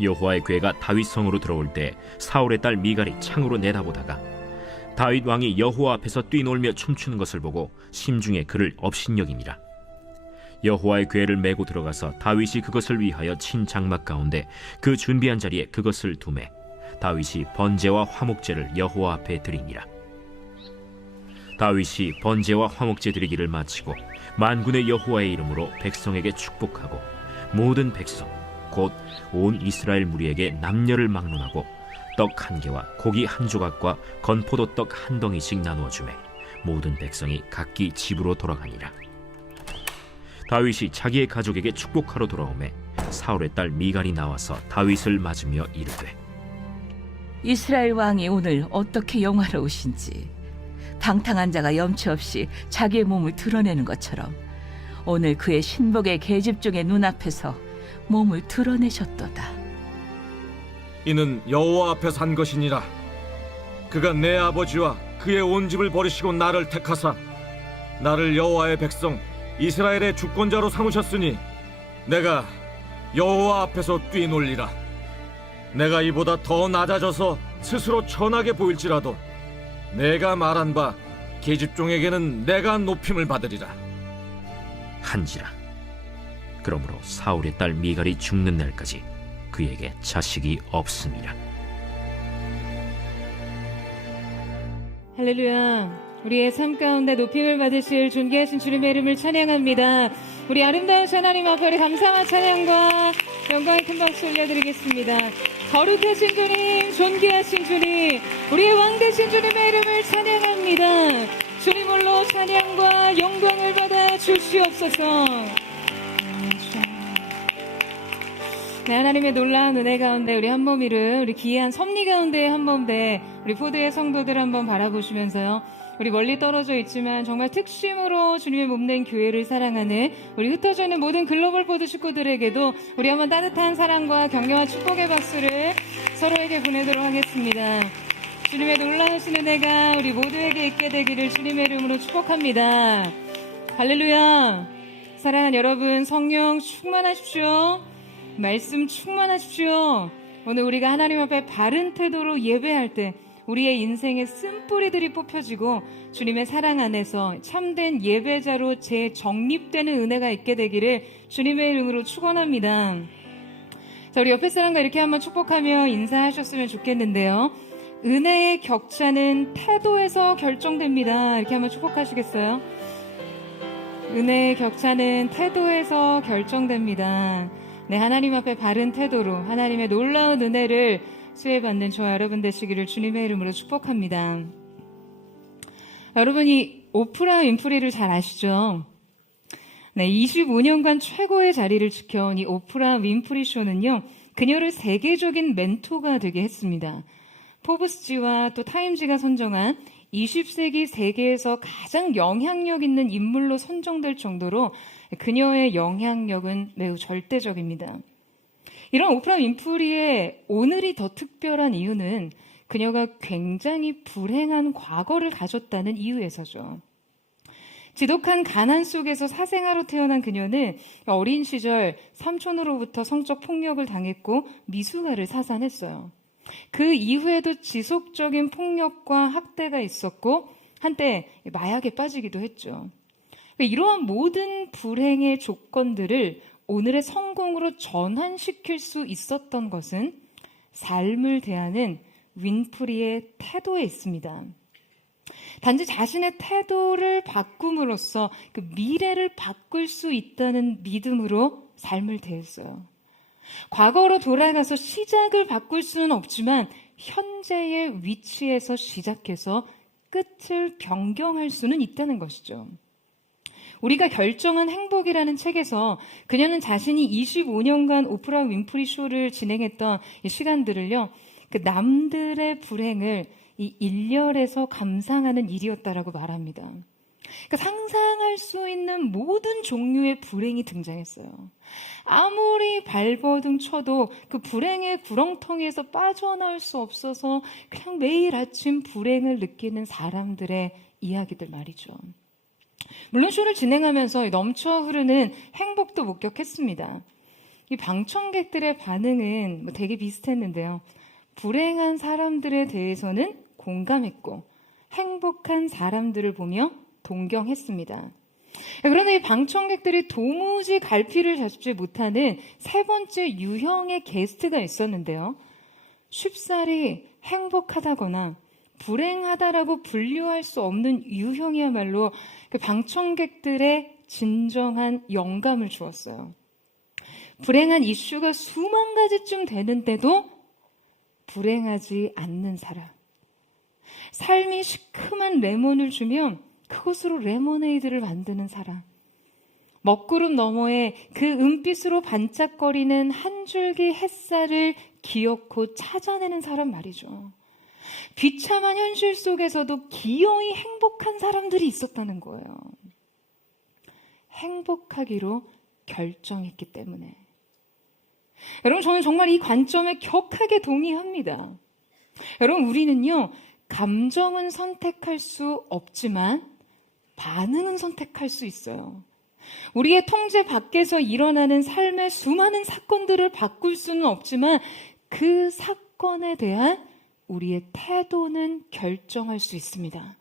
여호와의 궤가 다윗 성으로 들어올 때 사울의 딸 미갈이 창으로 내다보다가 다윗 왕이 여호와 앞에서 뛰놀며 춤추는 것을 보고 심중에 그를 업신여기니라. 여호와의 궤를 메고 들어가서 다윗이 그것을 위하여 친 장막 가운데 그 준비한 자리에 그것을 두매 다윗이 번제와 화목제를 여호와 앞에 드리니라. 다윗이 번제와 화목제 드리기를 마치고 만군의 여호와의 이름으로 백성에게 축복하고 모든 백성 곧 온 이스라엘 무리에게 남녀를 막론하고 떡 한 개와 고기 한 조각과 건포도 떡 한 덩이씩 나누어 주매 모든 백성이 각기 집으로 돌아가니라. 다윗이 자기의 가족에게 축복하러 돌아오매 사울의 딸 미갈이 나와서 다윗을 맞으며 이르되, 이스라엘 왕이 오늘 어떻게 영화로우신지 방탕한 자가 염치 없이 자기의 몸을 드러내는 것처럼 오늘 그의 신복의 계집종의 눈앞에서 몸을 드러내셨도다. 이는 여호와 앞에 산 것이니라. 그가 내 아버지와 그의 온 집을 버리시고 나를 택하사 나를 여호와의 백성 이스라엘의 주권자로 삼으셨으니 내가 여호와 앞에서 뛰놀리라. 내가 이보다 더 낮아져서 스스로 천하게 보일지라도 내가 말한 바 계집종에게는 내가 높임을 받으리라 한지라. 그러므로 사울의 딸 미갈이 죽는 날까지 그에게 자식이 없음이라. 할렐루야. 우리의 삶 가운데 높임을 받으실 존귀하신 주님의 이름을 찬양합니다. 우리 아름다운 하나님 앞에 우리 감사한 찬양과 영광의 큰 박수 올려드리겠습니다. 거룩하신 주님, 존귀하신 주님, 우리의 왕 되신 주님의 이름을 찬양합니다. 주님 홀로 찬양과 영광을 받아 주시옵소서. 네, 하나님의 놀라운 은혜 가운데 우리 한 몸이를 우리 귀한 섭리 가운데의 한 몸대 우리 포드의 성도들 한번 바라보시면서요, 우리 멀리 떨어져 있지만 정말 특심으로 주님의 몸된 교회를 사랑하는 우리 흩어져 있는 모든 글로벌 포드 식구들에게도 우리 한번 따뜻한 사랑과 격려와 축복의 박수를 서로에게 보내도록 하겠습니다. 주님의 놀라우신 은혜가 우리 모두에게 있게 되기를 주님의 이름으로 축복합니다. 할렐루야. 사랑하는 여러분, 성령 충만하십시오. 말씀 충만하십시오. 오늘 우리가 하나님 앞에 바른 태도로 예배할 때 우리의 인생의 쓴뿌리들이 뽑혀지고 주님의 사랑 안에서 참된 예배자로 재정립되는 은혜가 있게 되기를 주님의 이름으로 축원합니다. 자, 우리 옆에 사람과 이렇게 한번 축복하며 인사하셨으면 좋겠는데요. 은혜의 격차는 태도에서 결정됩니다. 이렇게 한번 축복하시겠어요? 은혜의 격차는 태도에서 결정됩니다. 네, 하나님 앞에 바른 태도로 하나님의 놀라운 은혜를 수혜받는 저와 여러분 되시기를 주님의 이름으로 축복합니다. 여러분이 오프라 윈프리를 잘 아시죠? 네, 25년간 최고의 자리를 지켜온 이 오프라 윈프리 쇼는요, 그녀를 세계적인 멘토가 되게 했습니다. 포브스지와 또 타임지가 선정한 20세기 세계에서 가장 영향력 있는 인물로 선정될 정도로 그녀의 영향력은 매우 절대적입니다. 이런 오프라 윈프리의 오늘이 더 특별한 이유는 그녀가 굉장히 불행한 과거를 가졌다는 이유에서죠. 지독한 가난 속에서 사생아로 태어난 그녀는 어린 시절 삼촌으로부터 성적 폭력을 당했고 미숙아를 사산했어요. 그 이후에도 지속적인 폭력과 학대가 있었고 한때 마약에 빠지기도 했죠. 이러한 모든 불행의 조건들을 오늘의 성공으로 전환시킬 수 있었던 것은 삶을 대하는 윈프리의 태도에 있습니다. 단지 자신의 태도를 바꿈으로써 그 미래를 바꿀 수 있다는 믿음으로 삶을 대했어요. 과거로 돌아가서 시작을 바꿀 수는 없지만 현재의 위치에서 시작해서 끝을 변경할 수는 있다는 것이죠. 우리가 결정한 행복이라는 책에서 그녀는 자신이 25년간 오프라 윈프리 쇼를 진행했던 이 시간들을요, 그 남들의 불행을 이 일렬에서 감상하는 일이었다라고 말합니다. 그러니까 상상할 수 있는 모든 종류의 불행이 등장했어요. 아무리 발버둥 쳐도 그 불행의 구렁텅이에서 빠져나올 수 없어서 그냥 매일 아침 불행을 느끼는 사람들의 이야기들 말이죠. 물론 쇼를 진행하면서 넘쳐 흐르는 행복도 목격했습니다. 이 방청객들의 반응은 되게 비슷했는데요. 불행한 사람들에 대해서는 공감했고 행복한 사람들을 보며 동경했습니다. 그런데 이 방청객들이 도무지 갈피를 잡지 못하는 세 번째 유형의 게스트가 있었는데요. 쉽사리 행복하다거나 불행하다라고 분류할 수 없는 유형이야말로 그 방청객들의 진정한 영감을 주었어요. 불행한 이슈가 수만 가지쯤 되는데도 불행하지 않는 사람. 삶이 시큼한 레몬을 주면 그것으로 레모네이드를 만드는 사람. 먹구름 너머에 그 은빛으로 반짝거리는 한 줄기 햇살을 기어코 찾아내는 사람 말이죠. 비참한 현실 속에서도 기어이 행복한 사람들이 있었다는 거예요. 행복하기로 결정했기 때문에. 여러분, 저는 정말 이 관점에 격하게 동의합니다. 여러분, 우리는요, 감정은 선택할 수 없지만 반응은 선택할 수 있어요. 우리의 통제 밖에서 일어나는 삶의 수많은 사건들을 바꿀 수는 없지만 그 사건에 대한 우리의 태도는 결정할 수 있습니다.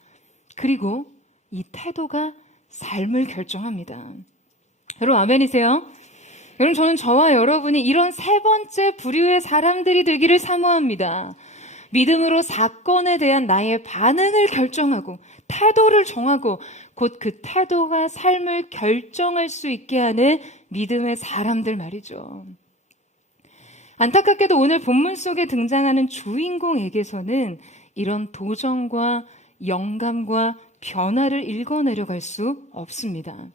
그리고 이 태도가 삶을 결정합니다. 여러분, 아멘이세요? 여러분, 저는 저와 여러분이 이런 세 번째 부류의 사람들이 되기를 사모합니다. 믿음으로 사건에 대한 나의 반응을 결정하고 태도를 정하고 곧 그 태도가 삶을 결정할 수 있게 하는 믿음의 사람들 말이죠. 안타깝게도 오늘 본문 속에 등장하는 주인공에게서는 이런 도전과 영감과 변화를 읽어내려갈 수 없습니다.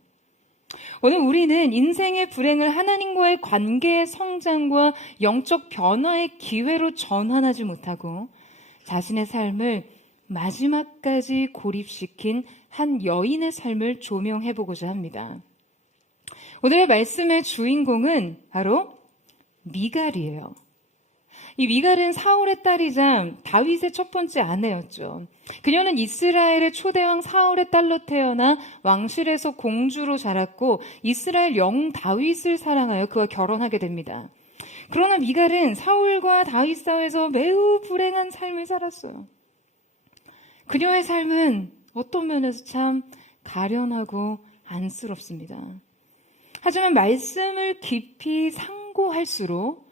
오늘 우리는 인생의 불행을 하나님과의 관계의 성장과 영적 변화의 기회로 전환하지 못하고 자신의 삶을 마지막까지 고립시킨 한 여인의 삶을 조명해보고자 합니다. 오늘의 말씀의 주인공은 바로 미갈이에요. 이 미갈은 사울의 딸이자 다윗의 첫 번째 아내였죠. 그녀는 이스라엘의 초대왕 사울의 딸로 태어나 왕실에서 공주로 자랐고 이스라엘 영 다윗을 사랑하여 그와 결혼하게 됩니다. 그러나 미갈은 사울과 다윗 싸움에서 매우 불행한 삶을 살았어요. 그녀의 삶은 어떤 면에서 참 가련하고 안쓰럽습니다. 하지만 말씀을 깊이 상고할수록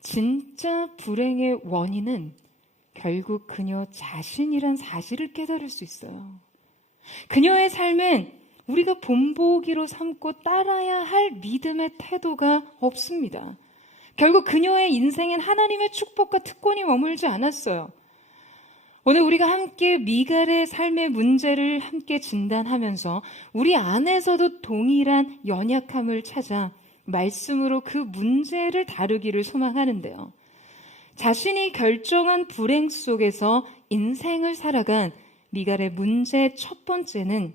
진짜 불행의 원인은 결국 그녀 자신이란 사실을 깨달을 수 있어요. 그녀의 삶은 우리가 본보기로 삼고 따라야 할 믿음의 태도가 없습니다. 결국 그녀의 인생엔 하나님의 축복과 특권이 머물지 않았어요. 오늘 우리가 함께 미갈의 삶의 문제를 함께 진단하면서 우리 안에서도 동일한 연약함을 찾아 말씀으로 그 문제를 다루기를 소망하는데요. 자신이 결정한 불행 속에서 인생을 살아간 미갈의 문제 첫 번째는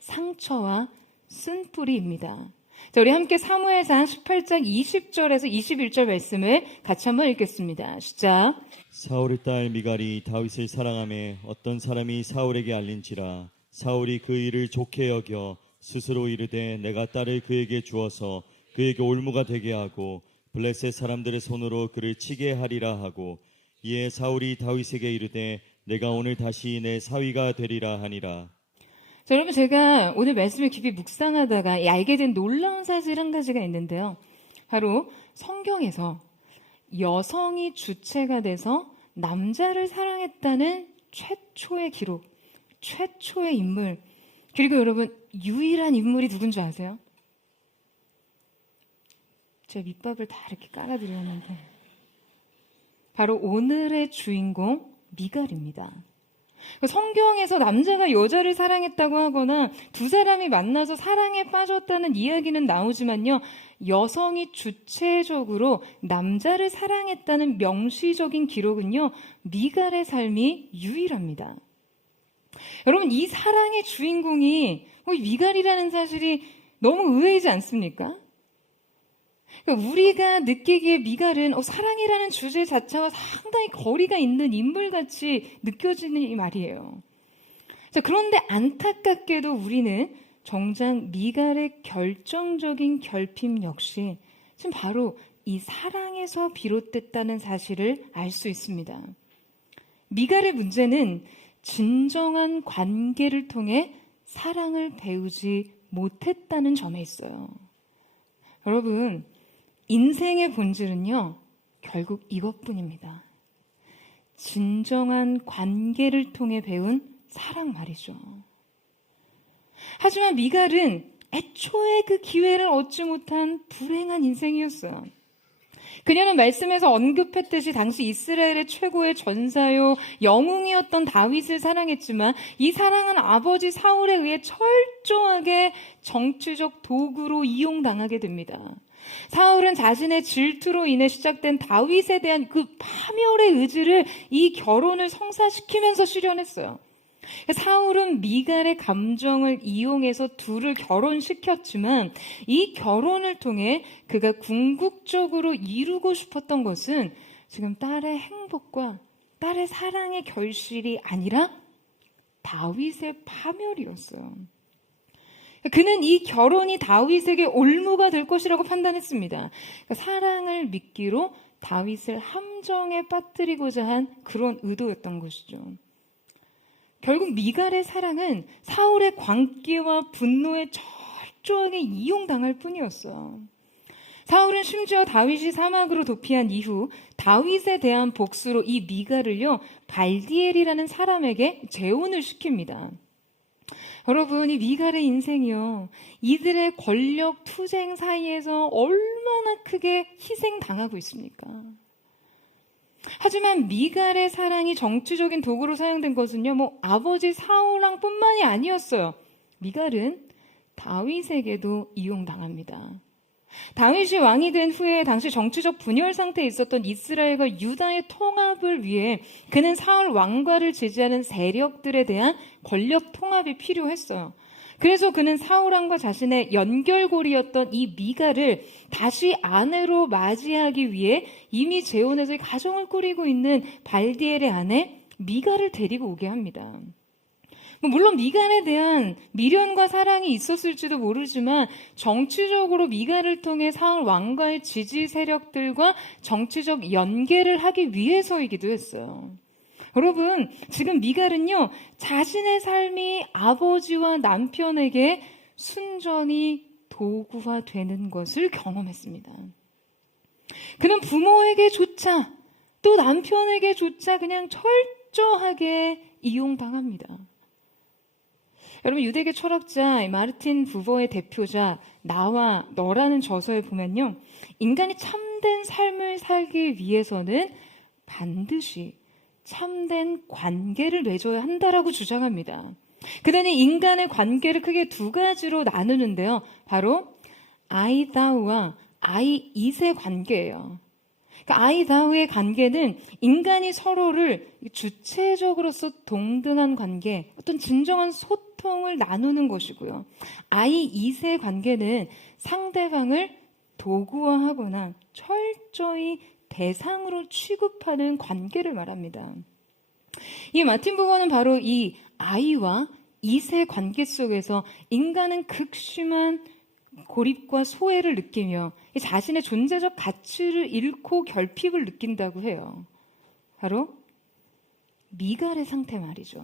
상처와 쓴뿌리입니다. 자, 우리 함께 사무엘상 18장 20절에서 21절 말씀을 같이 한번 읽겠습니다. 시작. 사울의 딸 미갈이 다윗을 사랑하며 어떤 사람이 사울에게 알린지라 사울이 그 일을 좋게 여겨 스스로 이르되 내가 딸을 그에게 주어서 그에게 올무가 되게 하고 블레셋 사람들의 손으로 그를 치게 하리라 하고 이에 사울이 다윗에게 이르되 내가 오늘 다시 내 사위가 되리라 하니라. 자, 여러분, 제가 오늘 말씀을 깊이 묵상하다가 알게 된 놀라운 사실 한 가지가 있는데요. 바로 성경에서 여성이 주체가 돼서 남자를 사랑했다는 최초의 기록, 최초의 인물, 그리고 여러분 유일한 인물이 누군지 아세요? 제 밑밥을 다 이렇게 깔아드렸는데 바로 오늘의 주인공 미갈입니다. 성경에서 남자가 여자를 사랑했다고 하거나 두 사람이 만나서 사랑에 빠졌다는 이야기는 나오지만요, 여성이 주체적으로 남자를 사랑했다는 명시적인 기록은요, 미갈의 삶이 유일합니다. 여러분, 이 사랑의 주인공이 미갈이라는 사실이 너무 의외이지 않습니까? 그러니까 우리가 느끼기에 미갈은 사랑이라는 주제 자체와 상당히 거리가 있는 인물같이 느껴지는 이 말이에요. 자, 그런데 안타깝게도 우리는 정작 미갈의 결정적인 결핍 역시 지금 바로 이 사랑에서 비롯됐다는 사실을 알 수 있습니다. 미갈의 문제는 진정한 관계를 통해 사랑을 배우지 못했다는 점에 있어요. 여러분, 인생의 본질은요, 결국 이것뿐입니다. 진정한 관계를 통해 배운 사랑 말이죠. 하지만 미갈은 애초에 그 기회를 얻지 못한 불행한 인생이었어요. 그녀는 말씀에서 언급했듯이 당시 이스라엘의 최고의 전사요 영웅이었던 다윗을 사랑했지만 이 사랑은 아버지 사울에 의해 철저하게 정치적 도구로 이용당하게 됩니다. 사울은 자신의 질투로 인해 시작된 다윗에 대한 그 파멸의 의지를 이 결혼을 성사시키면서 실현했어요. 사울은 미갈의 감정을 이용해서 둘을 결혼시켰지만 이 결혼을 통해 그가 궁극적으로 이루고 싶었던 것은 지금 딸의 행복과 딸의 사랑의 결실이 아니라 다윗의 파멸이었어요. 그는 이 결혼이 다윗에게 올무가 될 것이라고 판단했습니다. 사랑을 미끼로 다윗을 함정에 빠뜨리고자 한 그런 의도였던 것이죠. 결국 미갈의 사랑은 사울의 광기와 분노에 철저하게 이용당할 뿐이었어요. 사울은 심지어 다윗이 사막으로 도피한 이후 다윗에 대한 복수로 이 미갈을요, 발디엘이라는 사람에게 재혼을 시킵니다. 여러분, 이 미갈의 인생이요, 이들의 권력 투쟁 사이에서 얼마나 크게 희생당하고 있습니까? 하지만 미갈의 사랑이 정치적인 도구로 사용된 것은요, 아버지 사울왕뿐만이 아니었어요. 미갈은 다윗에게도 이용당합니다. 다윗이 왕이 된 후에 당시 정치적 분열 상태에 있었던 이스라엘과 유다의 통합을 위해 그는 사울 왕과를 지지하는 세력들에 대한 권력 통합이 필요했어요. 그래서 그는 사울 왕과 자신의 연결고리였던 이 미갈을 다시 아내로 맞이하기 위해 이미 재혼해서 가정을 꾸리고 있는 발디엘의 아내 미갈을 데리고 오게 합니다. 물론 미갈에 대한 미련과 사랑이 있었을지도 모르지만 정치적으로 미갈을 통해 사울 왕과의 지지 세력들과 정치적 연계를 하기 위해서이기도 했어요. 여러분, 지금 미갈은요, 자신의 삶이 아버지와 남편에게 순전히 도구화되는 것을 경험했습니다. 그는 부모에게조차 또 남편에게조차 그냥 철저하게 이용당합니다. 여러분, 유대계 철학자 마르틴 부버의 대표작 나와 너라는 저서에 보면요, 인간이 참된 삶을 살기 위해서는 반드시 참된 관계를 맺어야 한다라고 주장합니다. 그는 인간의 관계를 크게 두 가지로 나누는데요, 바로 I, thou와 I, it의 관계예요. 그러니까 I, thou의 관계는 인간이 서로를 주체적으로서 동등한 관계, 어떤 진정한 소통을 나누는 것이고요. I, it의 관계는 상대방을 도구화하거나 철저히 대상으로 취급하는 관계를 말합니다. 이 마틴 부버는 바로 이 I와 it의 관계 속에서 인간은 극심한 고립과 소외를 느끼며 자신의 존재적 가치를 잃고 결핍을 느낀다고 해요. 바로 미갈의 상태 말이죠.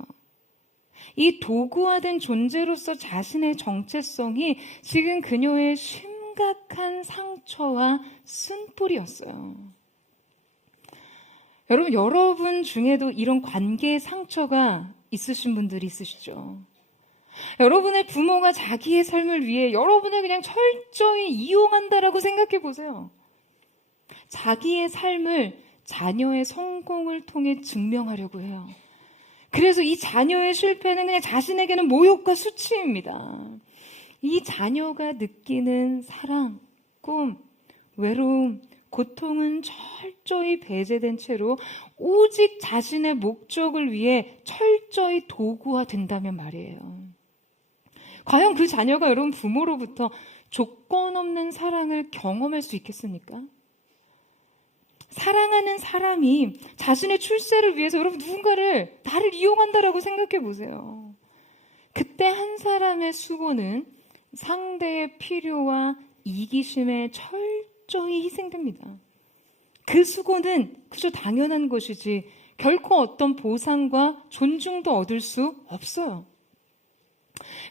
이 도구화된 존재로서 자신의 정체성이 지금 그녀의 심각한 상처와 쓴뿌리였어요. 여러분 중에도 이런 관계의 상처가 있으신 분들이 있으시죠? 여러분의 부모가 자기의 삶을 위해 여러분을 그냥 철저히 이용한다라고 생각해 보세요. 자기의 삶을 자녀의 성공을 통해 증명하려고 해요. 그래서 이 자녀의 실패는 그냥 자신에게는 모욕과 수치입니다. 이 자녀가 느끼는 사랑, 꿈, 외로움, 고통은 철저히 배제된 채로 오직 자신의 목적을 위해 철저히 도구화된다면 말이에요. 과연 그 자녀가 여러분 부모로부터 조건 없는 사랑을 경험할 수 있겠습니까? 사랑하는 사람이 자신의 출세를 위해서 여러분 누군가를 나를 이용한다라고 생각해 보세요. 그때 한 사람의 수고는 상대의 필요와 이기심에 철저히 희생됩니다. 그 수고는 그저 당연한 것이지 결코 어떤 보상과 존중도 얻을 수 없어요.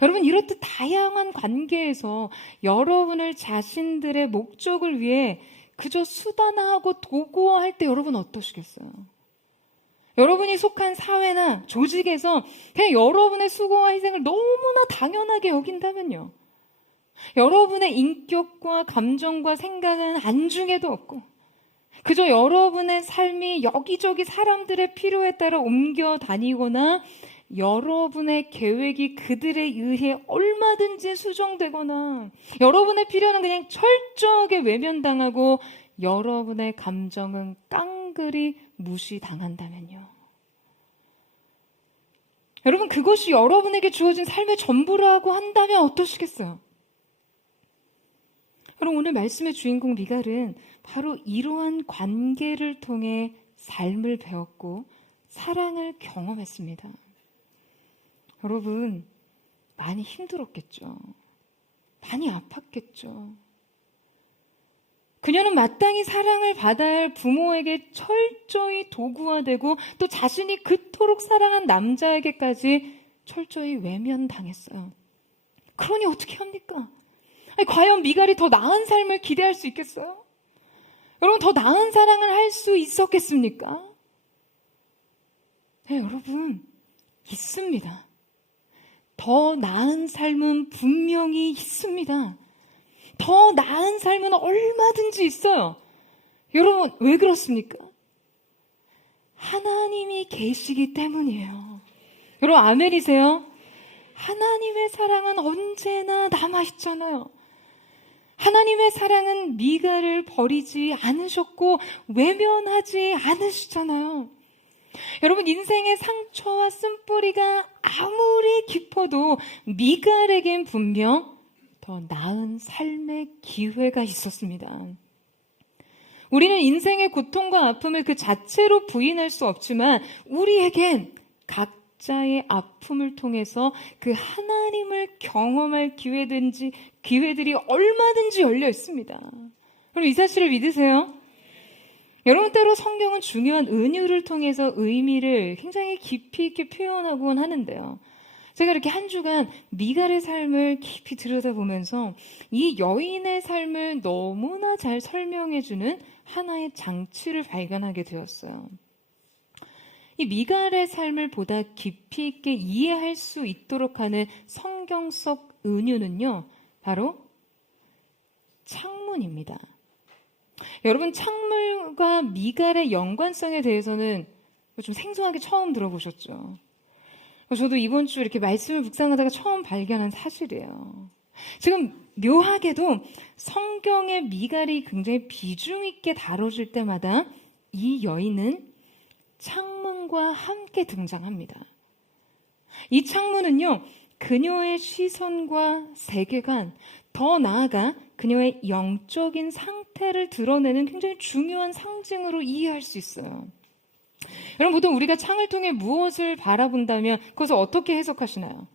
여러분, 이렇듯 다양한 관계에서 여러분을 자신들의 목적을 위해 그저 수단화하고 도구화할 때 여러분 어떠시겠어요? 여러분이 속한 사회나 조직에서 그냥 여러분의 수고와 희생을 너무나 당연하게 여긴다면요. 여러분의 인격과 감정과 생각은 안중에도 없고 그저 여러분의 삶이 여기저기 사람들의 필요에 따라 옮겨 다니거나 여러분의 계획이 그들에 의해 얼마든지 수정되거나 여러분의 필요는 그냥 철저하게 외면당하고 여러분의 감정은 깡그리 무시당한다면요. 여러분, 그것이 여러분에게 주어진 삶의 전부라고 한다면 어떠시겠어요? 여러분, 오늘 말씀의 주인공 미갈은 바로 이러한 관계를 통해 삶을 배웠고 사랑을 경험했습니다. 여러분, 많이 힘들었겠죠. 많이 아팠겠죠. 그녀는 마땅히 사랑을 받아야 할 부모에게 철저히 도구화되고 또 자신이 그토록 사랑한 남자에게까지 철저히 외면당했어요. 그러니 어떻게 합니까? 아니, 과연 미갈이 더 나은 삶을 기대할 수 있겠어요? 여러분, 더 나은 사랑을 할 수 있었겠습니까? 네, 여러분, 있습니다. 더 나은 삶은 분명히 있습니다. 더 나은 삶은 얼마든지 있어요. 여러분, 왜 그렇습니까? 하나님이 계시기 때문이에요. 여러분, 아멘이세요? 하나님의 사랑은 언제나 남아있잖아요. 하나님의 사랑은 미갈을 버리지 않으셨고 외면하지 않으시잖아요. 여러분, 인생의 상처와 쓴뿌리가 아무리 깊어도 미갈에겐 분명 더 나은 삶의 기회가 있었습니다. 우리는 인생의 고통과 아픔을 그 자체로 부인할 수 없지만 우리에겐 각자의 아픔을 통해서 그 하나님을 경험할 기회들이 얼마든지 열려 있습니다. 그럼 이 사실을 믿으세요? 여러분, 때로 성경은 중요한 은유를 통해서 의미를 굉장히 깊이 있게 표현하곤 하는데요. 제가 이렇게 한 주간 미갈의 삶을 깊이 들여다보면서 이 여인의 삶을 너무나 잘 설명해주는 하나의 장치를 발견하게 되었어요. 이 미갈의 삶을 보다 깊이 있게 이해할 수 있도록 하는 성경 속 은유는요, 바로 창문입니다. 여러분, 창문과 미갈의 연관성에 대해서는 좀 생소하게 처음 들어보셨죠? 저도 이번 주 이렇게 말씀을 묵상하다가 처음 발견한 사실이에요. 지금 묘하게도 성경의 미갈이 굉장히 비중 있게 다뤄질 때마다 이 여인은 창문과 함께 등장합니다. 이 창문은요, 그녀의 시선과 세계관, 더 나아가 그녀의 영적인 상태를 드러내는 굉장히 중요한 상징으로 이해할 수 있어요. 여러분, 보통 우리가 창을 통해 무엇을 바라본다면 그것을 어떻게 해석하시나요?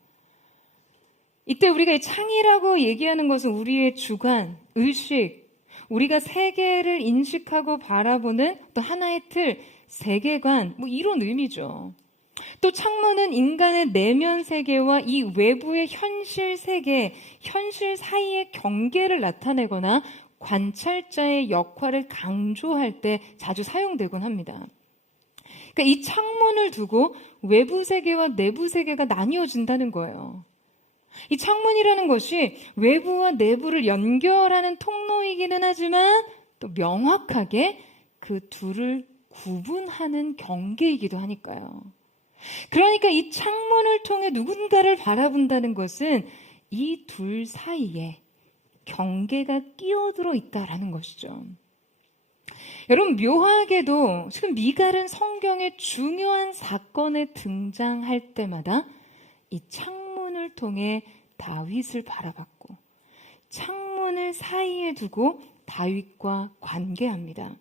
이때 우리가 이 창이라고 얘기하는 것은 우리의 주관, 의식, 우리가 세계를 인식하고 바라보는 또 하나의 틀, 세계관, 이런 의미죠. 또 창문은 인간의 내면 세계와 이 외부의 현실 세계, 현실 사이의 경계를 나타내거나 관찰자의 역할을 강조할 때 자주 사용되곤 합니다. 그러니까 이 창문을 두고 외부 세계와 내부 세계가 나뉘어진다는 거예요. 이 창문이라는 것이 외부와 내부를 연결하는 통로이기는 하지만 또 명확하게 그 둘을 구분하는 경계이기도 하니까요. 그러니까 이 창문을 통해 누군가를 바라본다는 것은 이 둘 사이에 경계가 끼어들어 있다라는 것이죠. 여러분, 묘하게도 지금 미갈은 성경의 중요한 사건에 등장할 때마다 이 창문을 통해 다윗을 바라봤고 창문을 사이에 두고 다윗과 관계합니다.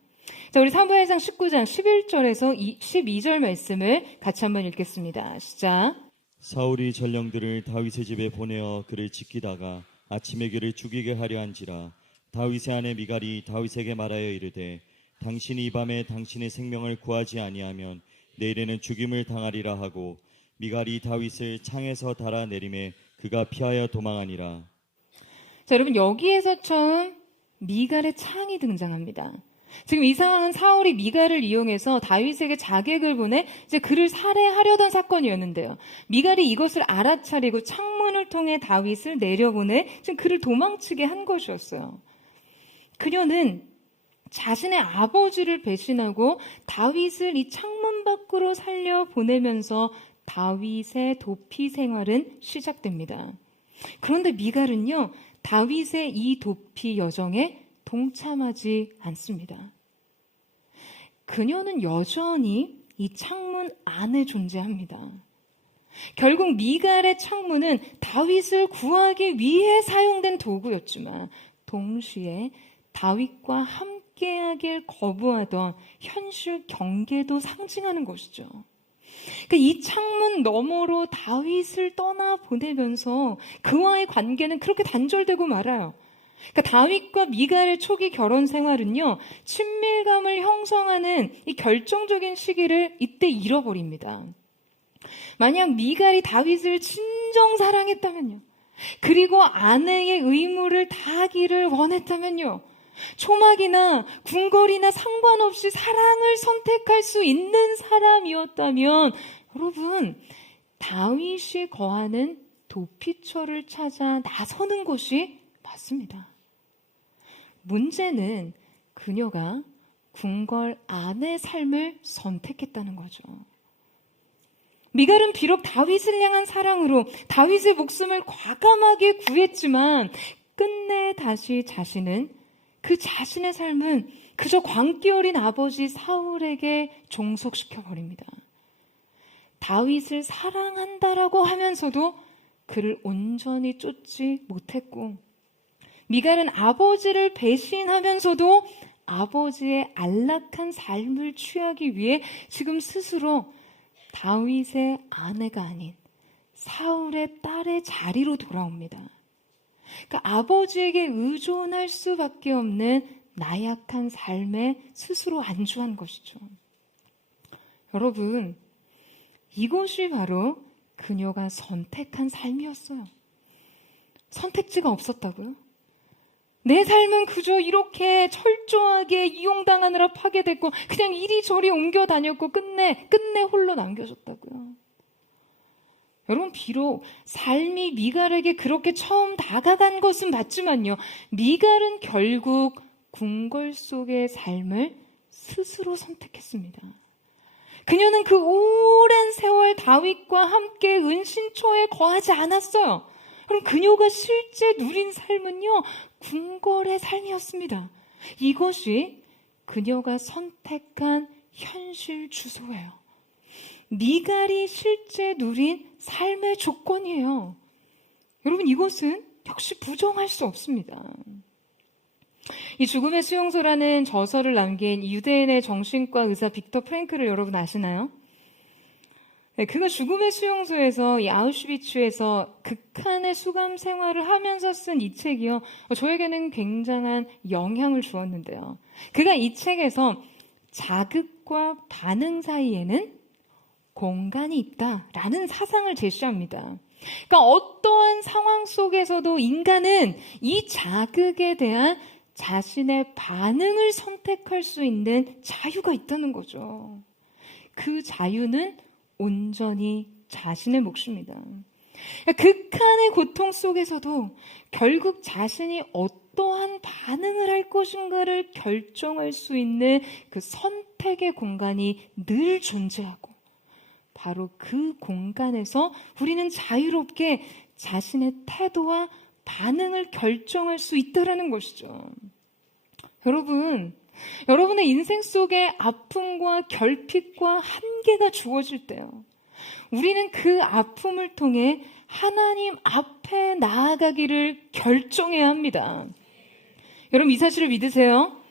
자, 우리 사무엘상 19장 11절에서 12절 말씀을 같이 한번 읽겠습니다. 시작. 사울이 전령들을 다윗의 집에 보내어 그를 지키다가 아침에 그를 죽이게 하려 한지라. 다윗의 아내 미갈이 다윗에게 말하여 이르되 당신이 이 밤에 당신의 생명을 구하지 아니하면 내일에는 죽임을 당하리라 하고 미갈이 다윗을 창에서 달아내림에 그가 피하여 도망하니라. 자, 여러분 여기에서 처음 미갈의 창이 등장합니다. 지금 이 상황은 사울이 미갈을 이용해서 다윗에게 자객을 보내 이제 그를 살해하려던 사건이었는데요. 미갈이 이것을 알아차리고 창문을 통해 다윗을 내려보내 지금 그를 도망치게 한 것이었어요. 그녀는 자신의 아버지를 배신하고 다윗을 이 창문 밖으로 살려 보내면서 다윗의 도피 생활은 시작됩니다. 그런데 미갈은요, 다윗의 이 도피 여정에 동참하지 않습니다. 그녀는 여전히 이 창문 안에 존재합니다. 결국 미갈의 창문은 다윗을 구하기 위해 사용된 도구였지만 동시에 다윗과 함께하길 거부하던 현실 경계도 상징하는 것이죠. 그러니까 이 창문 너머로 다윗을 떠나보내면서 그와의 관계는 그렇게 단절되고 말아요. 그러니까 다윗과 미갈의 초기 결혼 생활은요, 친밀감을 형성하는 이 결정적인 시기를 이때 잃어버립니다. 만약 미갈이 다윗을 진정 사랑했다면요, 그리고 아내의 의무를 다하기를 원했다면요, 초막이나 궁궐이나 상관없이 사랑을 선택할 수 있는 사람이었다면 여러분, 다윗이 거하는 도피처를 찾아 나서는 것이 맞습니다. 문제는 그녀가 궁궐 안의 삶을 선택했다는 거죠. 미갈은 비록 다윗을 향한 사랑으로 다윗의 목숨을 과감하게 구했지만 끝내 다시 그 자신의 삶은 그저 광기 어린 아버지 사울에게 종속시켜버립니다. 다윗을 사랑한다라고 하면서도 그를 온전히 쫓지 못했고, 미갈은 아버지를 배신하면서도 아버지의 안락한 삶을 취하기 위해 지금 스스로 다윗의 아내가 아닌 사울의 딸의 자리로 돌아옵니다. 그러니까 아버지에게 의존할 수밖에 없는 나약한 삶에 스스로 안주한 것이죠. 여러분, 이것이 바로 그녀가 선택한 삶이었어요. 선택지가 없었다고요? 내 삶은 그저 이렇게 철저하게 이용당하느라 파괴됐고 그냥 이리저리 옮겨 다녔고 끝내 홀로 남겨졌다고요. 여러분, 비록 삶이 미갈에게 그렇게 처음 다가간 것은 맞지만요, 미갈은 결국 궁궐 속의 삶을 스스로 선택했습니다. 그녀는 그 오랜 세월 다윗과 함께 은신처에 거하지 않았어요. 그럼 그녀가 실제 누린 삶은요, 궁궐의 삶이었습니다. 이것이 그녀가 선택한 현실 주소예요. 미갈이 실제 누린 삶의 조건이에요. 여러분, 이것은 역시 부정할 수 없습니다. 이 죽음의 수용소라는 저서를 남긴 유대인의 정신과 의사 빅터 프랭클을 여러분 아시나요? 네, 그가 죽음의 수용소에서 이 아우슈비츠에서 극한의 수감 생활을 하면서 쓴 이 책이요, 저에게는 굉장한 영향을 주었는데요. 그가 이 책에서 자극과 반응 사이에는 공간이 있다라는 사상을 제시합니다. 그러니까 어떠한 상황 속에서도 인간은 이 자극에 대한 자신의 반응을 선택할 수 있는 자유가 있다는 거죠. 그 자유는 온전히 자신의 몫입니다. 극한의 고통 속에서도 결국 자신이 어떠한 반응을 할 것인가를 결정할 수 있는 그 선택의 공간이 늘 존재하고, 바로 그 공간에서 우리는 자유롭게 자신의 태도와 반응을 결정할 수 있다는 것이죠. 여러분의 인생 속에 아픔과 결핍과 한계가 주어질 때요, 우리는 그 아픔을 통해 하나님 앞에 나아가기를 결정해야 합니다. 여러분, 이 사실을 믿으세요?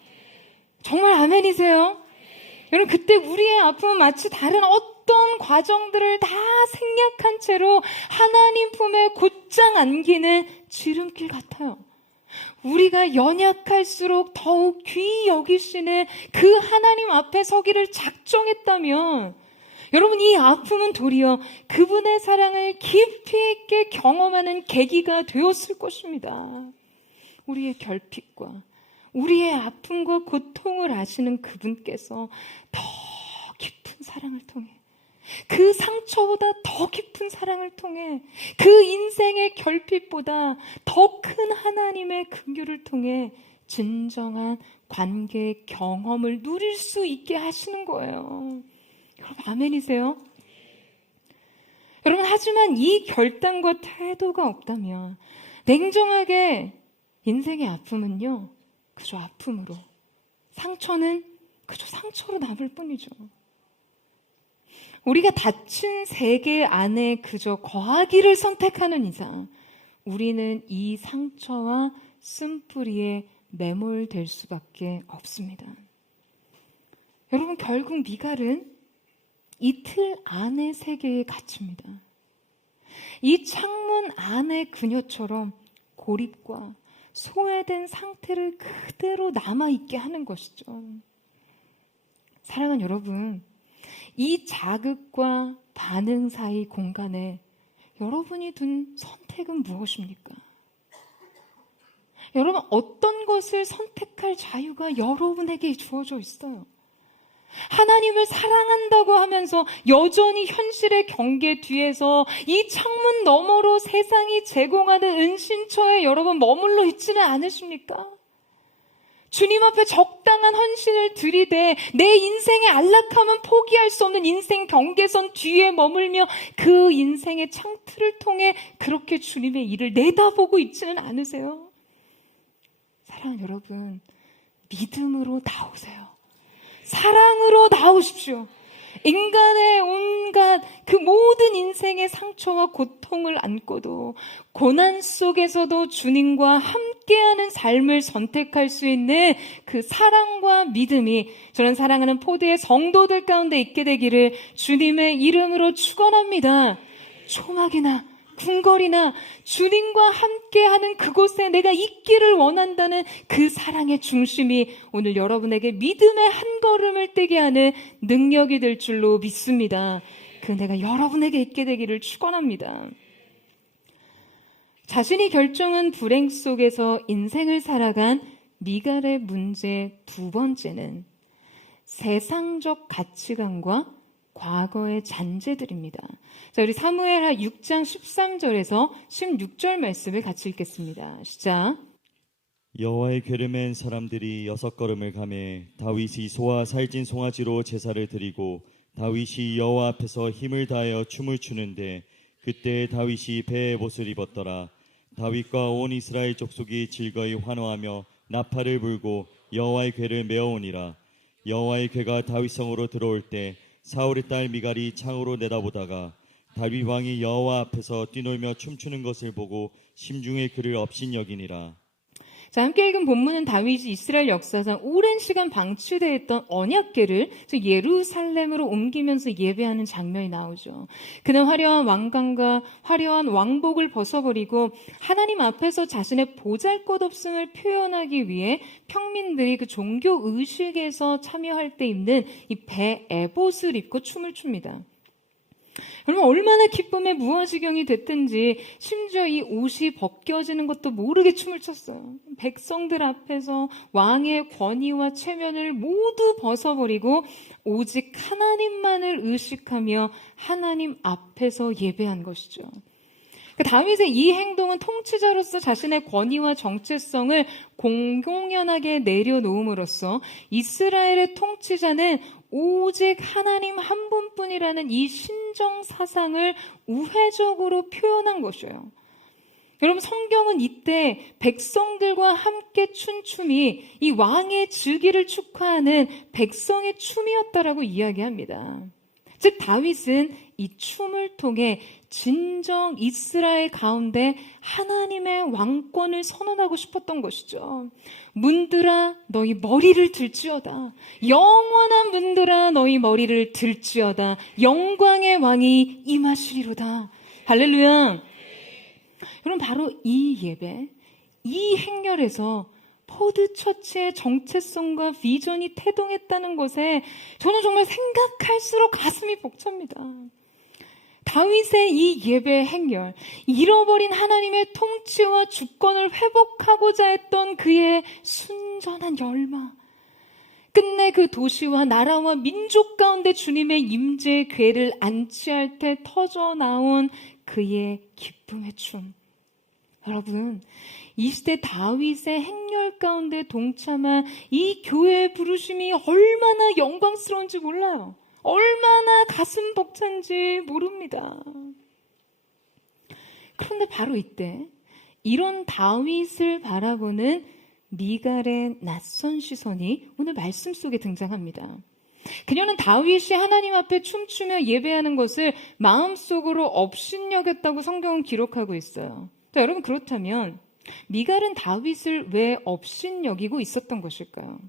정말 아멘이세요? 여러분, 그때 우리의 아픔은 마치 다른 어떤 과정들을 다 생략한 채로 하나님 품에 곧장 안기는 지름길 같아요. 우리가 연약할수록 더욱 귀히 여기시는 그 하나님 앞에 서기를 작정했다면 여러분, 이 아픔은 도리어 그분의 사랑을 깊이 있게 경험하는 계기가 되었을 것입니다. 우리의 결핍과 우리의 아픔과 고통을 아시는 그분께서 더 깊은 사랑을 통해, 그 상처보다 더 깊은 사랑을 통해, 그 인생의 결핍보다 더 큰 하나님의 긍휼을 통해 진정한 관계의 경험을 누릴 수 있게 하시는 거예요. 여러분, 아멘이세요? 여러분, 하지만 이 결단과 태도가 없다면 냉정하게 인생의 아픔은요, 그저 아픔으로, 상처는 그저 상처로 남을 뿐이죠. 우리가 닫힌 세계 안에 그저 거하기를 선택하는 이상 우리는 이 상처와 쓴뿌리에 매몰될 수밖에 없습니다. 여러분, 결국 미갈은 이 틀 안의 세계에 갇힙니다. 이 창문 안의 그녀처럼 고립과 소외된 상태를 그대로 남아있게 하는 것이죠. 사랑하는 여러분, 이 자극과 반응 사이 공간에 여러분이 둔 선택은 무엇입니까? 여러분, 어떤 것을 선택할 자유가 여러분에게 주어져 있어요. 하나님을 사랑한다고 하면서 여전히 현실의 경계 뒤에서 이 창문 너머로 세상이 제공하는 은신처에 여러분 머물러 있지는 않으십니까? 주님 앞에 적당한 헌신을 들이대 내 인생의 안락함은 포기할 수 없는 인생 경계선 뒤에 머물며 그 인생의 창틀을 통해 그렇게 주님의 일을 내다보고 있지는 않으세요? 사랑하는 여러분, 믿음으로 나오세요. 사랑으로 나오십시오. 인간의 온갖 그 모든 인생의 상처와 고통을 안고도 고난 속에서도 주님과 함께하는 삶을 선택할 수 있는 그 사랑과 믿음이 저는 사랑하는 포도의 성도들 가운데 있게 되기를 주님의 이름으로 축원합니다. 초막이나 궁궐이나 주님과 함께하는 그곳에 내가 있기를 원한다는 그 사랑의 중심이 오늘 여러분에게 믿음의 한 걸음을 떼게 하는 능력이 될 줄로 믿습니다. 그 내가 여러분에게 있게 되기를 축원합니다. 자신이 결정한 불행 속에서 인생을 살아간 미갈의 문제 두 번째는 세상적 가치관과 과거의 잔재들입니다. 자, 우리 사무엘하 6장 13절에서 16절 말씀을 같이 읽겠습니다. 시작. 여호와의 궤를 맨 사람들이 6걸음을 가매 다윗이 소와 살찐 송아지로 제사를 드리고 다윗이 여호와 앞에서 힘을 다하여 춤을 추는데 그때 다윗이 배의 옷을 입었더라. 다윗과 온 이스라엘 족속이 즐거이 환호하며 나팔을 불고 여호와의 궤를 메어오니라. 여호와의 궤가 다윗성으로 들어올 때 사울의 딸 미갈이 창으로 내다보다가 다윗 왕이 여호와 앞에서 뛰놀며 춤추는 것을 보고 심중에 그를 업신여기니라. 자, 함께 읽은 본문은 다윗이 이스라엘 역사상 오랜 시간 방치되어 있던 언약궤를 예루살렘으로 옮기면서 예배하는 장면이 나오죠. 그는 화려한 왕관과 화려한 왕복을 벗어버리고 하나님 앞에서 자신의 보잘것없음을 표현하기 위해 평민들이 그 종교 의식에서 참여할 때 입는 이 배 에봇을 입고 춤을 춥니다. 여러분, 얼마나 기쁨에 무아지경이 됐든지 심지어 이 옷이 벗겨지는 것도 모르게 춤을 췄어요. 백성들 앞에서 왕의 권위와 체면을 모두 벗어버리고 오직 하나님만을 의식하며 하나님 앞에서 예배한 것이죠. 다윗의 이 행동은 통치자로서 자신의 권위와 정체성을 공공연하게 내려놓음으로써 이스라엘의 통치자는 오직 하나님 한 분뿐이라는 이 신정 사상을 우회적으로 표현한 것이에요. 여러분, 성경은 이때 백성들과 함께 춘 춤이 이 왕의 즉위를 축하하는 백성의 춤이었다라고 이야기합니다. 즉, 다윗은 이 춤을 통해 진정 이스라엘 가운데 하나님의 왕권을 선언하고 싶었던 것이죠. 문들아 너희 머리를 들지어다. 영원한 문들아 너희 머리를 들지어다. 영광의 왕이 임하시리로다. 할렐루야. 여러분, 바로 이 예배, 이 행렬에서 포드 처치의 정체성과 비전이 태동했다는 것에 저는 정말 생각할수록 가슴이 벅찹니다. 다윗의 이 예배 행렬, 잃어버린 하나님의 통치와 주권을 회복하고자 했던 그의 순전한 열망, 끝내 그 도시와 나라와 민족 가운데 주님의 임재의 궤를 안치할 때 터져 나온 그의 기쁨의 춤. 여러분, 이 시대 다윗의 행렬 가운데 동참한 이 교회의 부르심이 얼마나 영광스러운지 몰라요. 얼마나 가슴 벅찬지 모릅니다. 그런데 바로 이때 이런 다윗을 바라보는 미갈의 낯선 시선이 오늘 말씀 속에 등장합니다. 그녀는 다윗이 하나님 앞에 춤추며 예배하는 것을 마음속으로 업신여겼다고 성경은 기록하고 있어요. 자, 여러분, 그렇다면 미갈은 다윗을 왜 업신여기고 있었던 것일까요?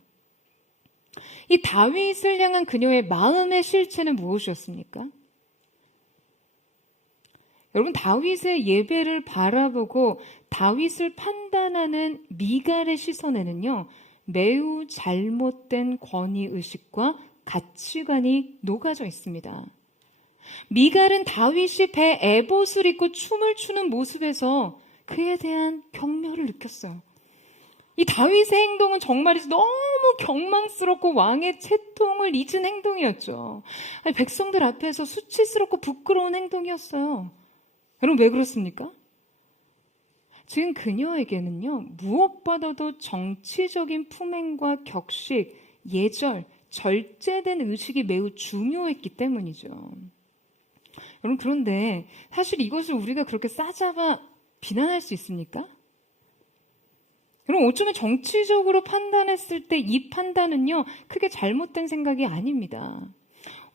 이 다윗을 향한 그녀의 마음의 실체는 무엇이었습니까? 여러분, 다윗의 예배를 바라보고 다윗을 판단하는 미갈의 시선에는요, 매우 잘못된 권위의식과 가치관이 녹아져 있습니다. 미갈은 다윗이 배 에봇을 입고 춤을 추는 모습에서 그에 대한 경멸을 느꼈어요. 이 다윗의 행동은 정말이지 너무 경망스럽고 왕의 채통을 잊은 행동이었죠. 아니, 백성들 앞에서 수치스럽고 부끄러운 행동이었어요. 여러분, 왜 그렇습니까? 지금 그녀에게는요, 무엇보다도 정치적인 품행과 격식, 예절, 절제된 의식이 매우 중요했기 때문이죠. 여러분, 그런데 사실 이것을 우리가 그렇게 싸잡아 비난할 수 있습니까? 그럼 어쩌면 정치적으로 판단했을 때 이 판단은요, 크게 잘못된 생각이 아닙니다.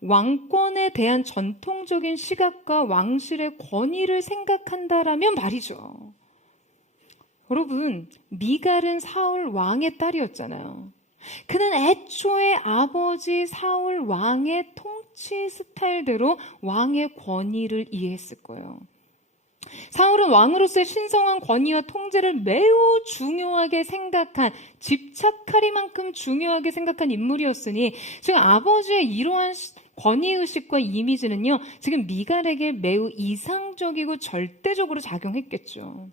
왕권에 대한 전통적인 시각과 왕실의 권위를 생각한다라면 말이죠. 여러분, 미갈은 사울 왕의 딸이었잖아요. 그는 애초에 아버지 사울 왕의 통치 스타일대로 왕의 권위를 이해했을 거예요. 사울은 왕으로서의 신성한 권위와 통제를 매우 중요하게 생각한, 집착하리만큼 중요하게 생각한 인물이었으니 지금 아버지의 이러한 권위의식과 이미지는요, 지금 미갈에게 매우 이상적이고 절대적으로 작용했겠죠.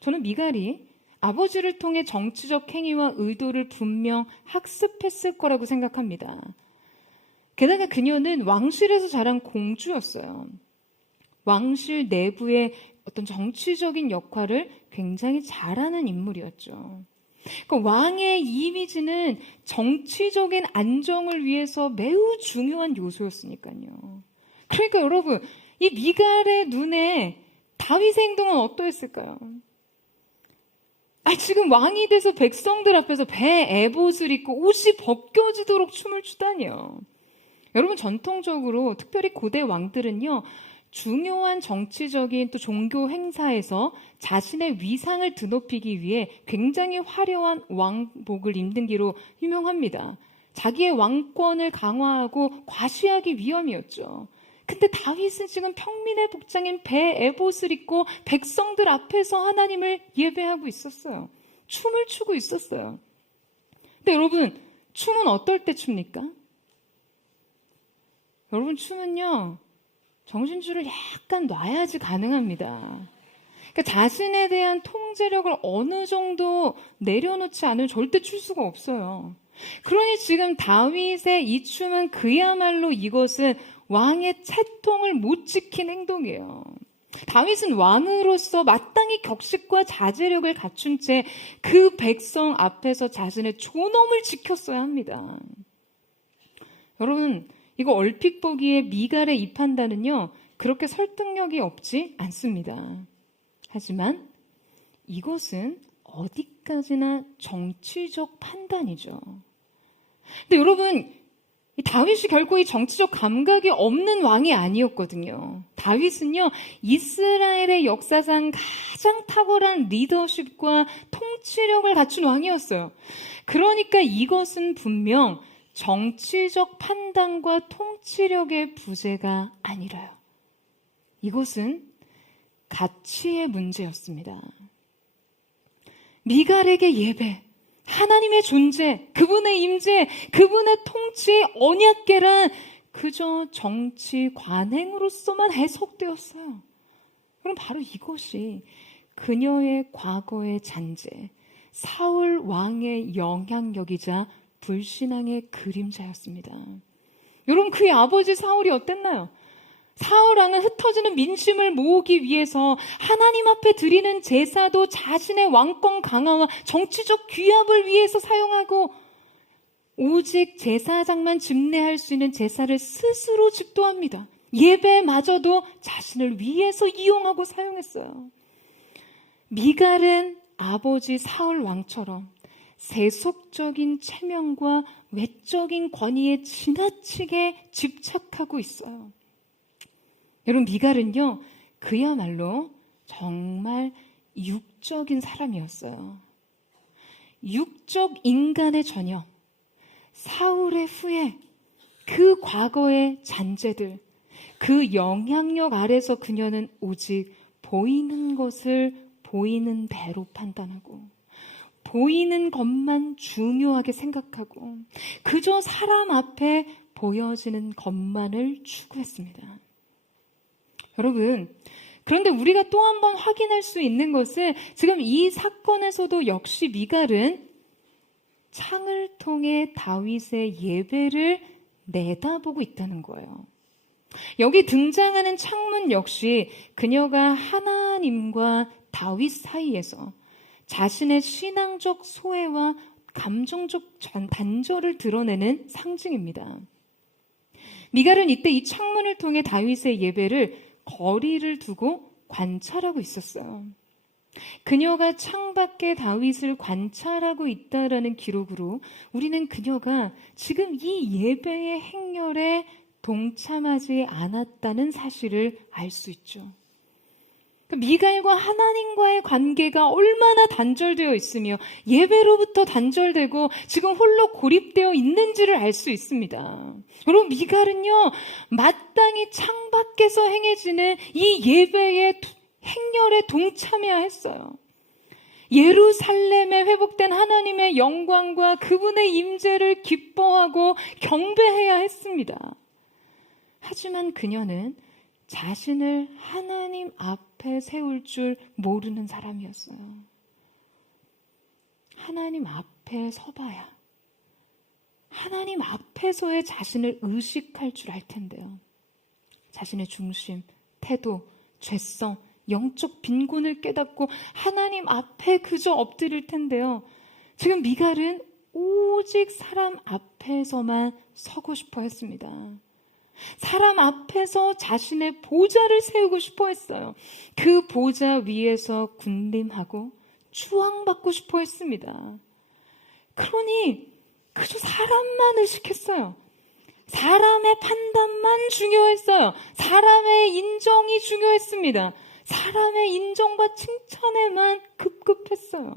저는 미갈이 아버지를 통해 정치적 행위와 의도를 분명 학습했을 거라고 생각합니다. 게다가 그녀는 왕실에서 자란 공주였어요. 왕실 내부의 어떤 정치적인 역할을 굉장히 잘하는 인물이었죠. 그러니까 왕의 이미지는 정치적인 안정을 위해서 매우 중요한 요소였으니까요. 그러니까 여러분, 이 미갈의 눈에 다윗의 행동은 어떠했을까요? 지금 왕이 돼서 백성들 앞에서 배 에봇을 입고 옷이 벗겨지도록 춤을 추다니요. 여러분, 전통적으로 특별히 고대 왕들은요, 중요한 정치적인 또 종교 행사에서 자신의 위상을 드높이기 위해 굉장히 화려한 왕복을 입는 기로 유명합니다. 자기의 왕권을 강화하고 과시하기 위함이었죠. 근데 다윗은 지금 평민의 복장인 배 에봇을 입고 백성들 앞에서 하나님을 예배하고 있었어요. 춤을 추고 있었어요. 근데 여러분, 춤은 어떨 때 춥니까? 여러분, 춤은요, 정신줄을 약간 놔야지 가능합니다. 그러니까 자신에 대한 통제력을 어느 정도 내려놓지 않으면 절대 출 수가 없어요. 그러니 지금 다윗의 이 춤은 그야말로 이것은 왕의 채통을 못 지킨 행동이에요. 다윗은 왕으로서 마땅히 격식과 자제력을 갖춘 채 그 백성 앞에서 자신의 존엄을 지켰어야 합니다. 여러분, 이거 얼핏 보기에 미갈의 이 판단은요, 그렇게 설득력이 없지 않습니다. 하지만 이것은 어디까지나 정치적 판단이죠. 근데 여러분, 이 다윗이 결코 이 정치적 감각이 없는 왕이 아니었거든요. 다윗은요, 이스라엘의 역사상 가장 탁월한 리더십과 통치력을 갖춘 왕이었어요. 그러니까 이것은 분명 정치적 판단과 통치력의 부재가 아니라요. 이것은 가치의 문제였습니다. 미갈에게 예배, 하나님의 존재, 그분의 임재, 그분의 통치의 언약궤란 그저 정치 관행으로서만 해석되었어요. 그럼 바로 이것이 그녀의 과거의 잔재, 사울 왕의 영향력이자 불신앙의 그림자였습니다. 여러분, 그의 아버지 사울이 어땠나요? 사울 왕은 흩어지는 민심을 모으기 위해서 하나님 앞에 드리는 제사도 자신의 왕권 강화와 정치적 귀합을 위해서 사용하고 오직 제사장만 집례할 수 있는 제사를 스스로 집도합니다. 예배마저도 자신을 위해서 이용하고 사용했어요. 미갈은 아버지 사울 왕처럼 세속적인 체면과 외적인 권위에 지나치게 집착하고 있어요. 여러분, 미갈은요, 그야말로 정말 육적인 사람이었어요. 육적 인간의 전형, 사울의 후예, 그 과거의 잔재들, 그 영향력 아래서 그녀는 오직 보이는 것을 보이는 대로 판단하고 보이는 것만 중요하게 생각하고 그저 사람 앞에 보여지는 것만을 추구했습니다. 여러분, 그런데 우리가 또 한 번 확인할 수 있는 것은 지금 이 사건에서도 역시 미갈은 창을 통해 다윗의 예배를 내다보고 있다는 거예요. 여기 등장하는 창문 역시 그녀가 하나님과 다윗 사이에서 자신의 신앙적 소외와 감정적 단절을 드러내는 상징입니다. 미갈은 이때 이 창문을 통해 다윗의 예배를 거리를 두고 관찰하고 있었어요. 그녀가 창밖에 다윗을 관찰하고 있다라는 기록으로 우리는 그녀가 지금 이 예배의 행렬에 동참하지 않았다는 사실을 알 수 있죠. 미갈과 하나님과의 관계가 얼마나 단절되어 있으며 예배로부터 단절되고 지금 홀로 고립되어 있는지를 알 수 있습니다. 여러분, 미갈은요, 마땅히 창밖에서 행해지는 이 예배의 행렬에 동참해야 했어요. 예루살렘에 회복된 하나님의 영광과 그분의 임재를 기뻐하고 경배해야 했습니다. 하지만 그녀는 자신을 하나님 앞에 세울 줄 모르는 사람이었어요. 하나님 앞에 서봐야 하나님 앞에서의 자신을 의식할 줄 알 텐데요. 자신의 중심, 태도, 죄성, 영적 빈곤을 깨닫고 하나님 앞에 그저 엎드릴 텐데요. 지금 미갈은 오직 사람 앞에서만 서고 싶어 했습니다. 사람 앞에서 자신의 보좌를 세우고 싶어 했어요. 그 보좌 위에서 군림하고 추앙받고 싶어 했습니다. 그러니 그저 사람만 의식했어요. 사람의 판단만 중요했어요. 사람의 인정이 중요했습니다. 사람의 인정과 칭찬에만 급급했어요.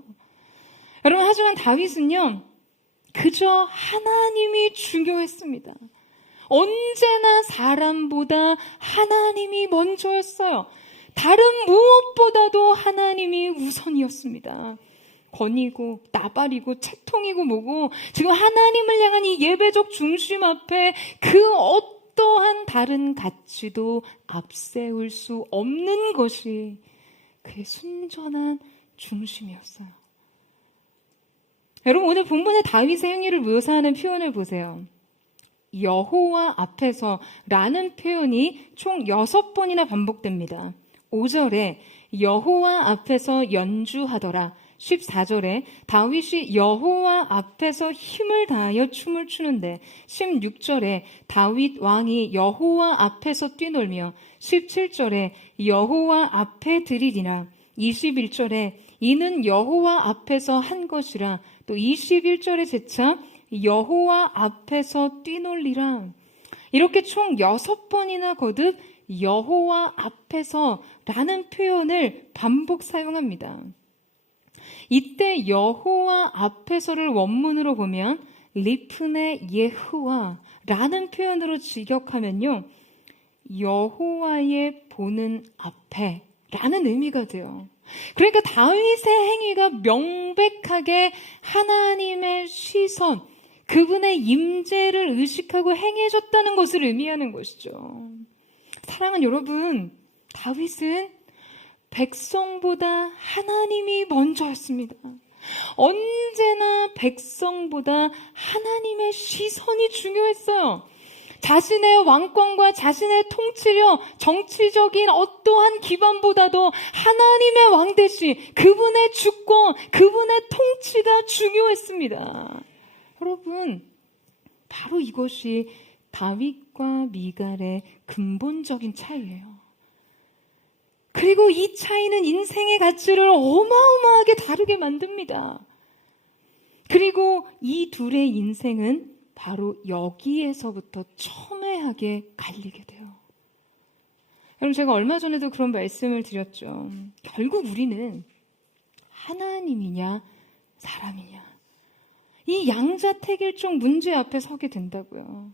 여러분, 하지만 다윗은요, 그저 하나님이 중요했습니다. 언제나 사람보다 하나님이 먼저였어요. 다른 무엇보다도 하나님이 우선이었습니다. 건이고 나발이고 채통이고 뭐고 지금 하나님을 향한 이 예배적 중심 앞에 그 어떠한 다른 가치도 앞세울 수 없는 것이 그의 순전한 중심이었어요. 여러분, 오늘 본문의 다윗의 행위를 묘사하는 표현을 보세요. 여호와 앞에서 라는 표현이 총 6번이나 반복됩니다. 5절에 여호와 앞에서 연주하더라. 14절에 다윗이 여호와 앞에서 힘을 다하여 춤을 추는데 16절에 다윗 왕이 여호와 앞에서 뛰놀며 17절에 여호와 앞에 드리리라. 21절에 이는 여호와 앞에서 한 것이라. 또 21절에 재차 여호와 앞에서 뛰놀리라. 이렇게 총 6번이나 거듭 여호와 앞에서 라는 표현을 반복 사용합니다. 이때 여호와 앞에서를 원문으로 보면 리프네 예후와 라는 표현으로 직역하면요, 여호와의 보는 앞에 라는 의미가 돼요. 그러니까 다윗의 행위가 명백하게 하나님의 시선, 그분의 임재를 의식하고 행해졌다는 것을 의미하는 것이죠. 사랑하는 여러분, 다윗은 백성보다 하나님이 먼저였습니다. 언제나 백성보다 하나님의 시선이 중요했어요. 자신의 왕권과 자신의 통치력, 정치적인 어떠한 기반보다도 하나님의 왕 대신 그분의 주권, 그분의 통치가 중요했습니다. 여러분, 바로 이것이 다윗과 미갈의 근본적인 차이예요. 그리고 이 차이는 인생의 가치를 어마어마하게 다르게 만듭니다. 그리고 이 둘의 인생은 바로 여기에서부터 첨예하게 갈리게 돼요. 여러분, 제가 얼마 전에도 그런 말씀을 드렸죠. 결국 우리는 하나님이냐 사람이냐, 이 양자택일종 문제 앞에 서게 된다고요.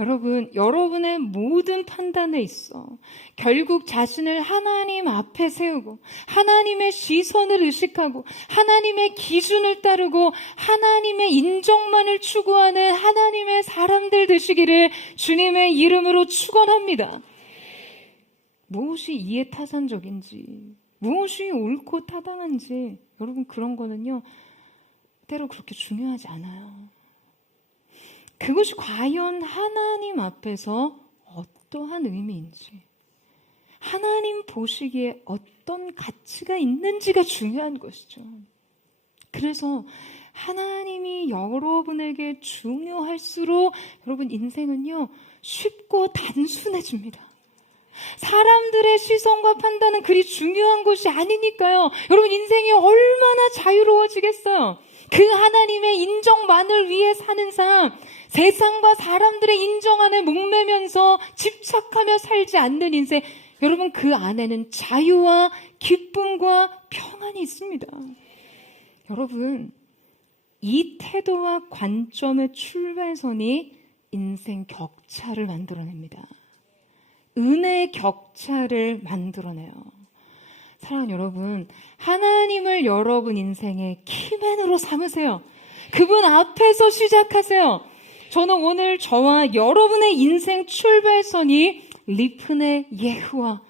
여러분, 여러분의 모든 판단에 있어 결국 자신을 하나님 앞에 세우고 하나님의 시선을 의식하고 하나님의 기준을 따르고 하나님의 인정만을 추구하는 하나님의 사람들 되시기를 주님의 이름으로 축원합니다. 무엇이 이해타산적인지, 무엇이 옳고 타당한지, 여러분, 그런 거는요 때로 그렇게 중요하지 않아요. 그것이 과연 하나님 앞에서 어떠한 의미인지, 하나님 보시기에 어떤 가치가 있는지가 중요한 것이죠. 그래서 하나님이 여러분에게 중요할수록 여러분 인생은요 쉽고 단순해집니다. 사람들의 시선과 판단은 그리 중요한 것이 아니니까요. 여러분, 인생이 얼마나 자유로워지겠어요. 그 하나님의 인정만을 위해 사는 삶, 세상과 사람들의 인정 안에 목매면서 집착하며 살지 않는 인생, 여러분, 그 안에는 자유와 기쁨과 평안이 있습니다. 여러분, 이 태도와 관점의 출발선이 인생 격차를 만들어냅니다. 은혜의 격차를 만들어내요. 사랑하는 여러분, 하나님을 여러분 인생의 키맨으로 삼으세요. 그분 앞에서 시작하세요. 저는 오늘 저와 여러분의 인생 출발선이 리프네 예후와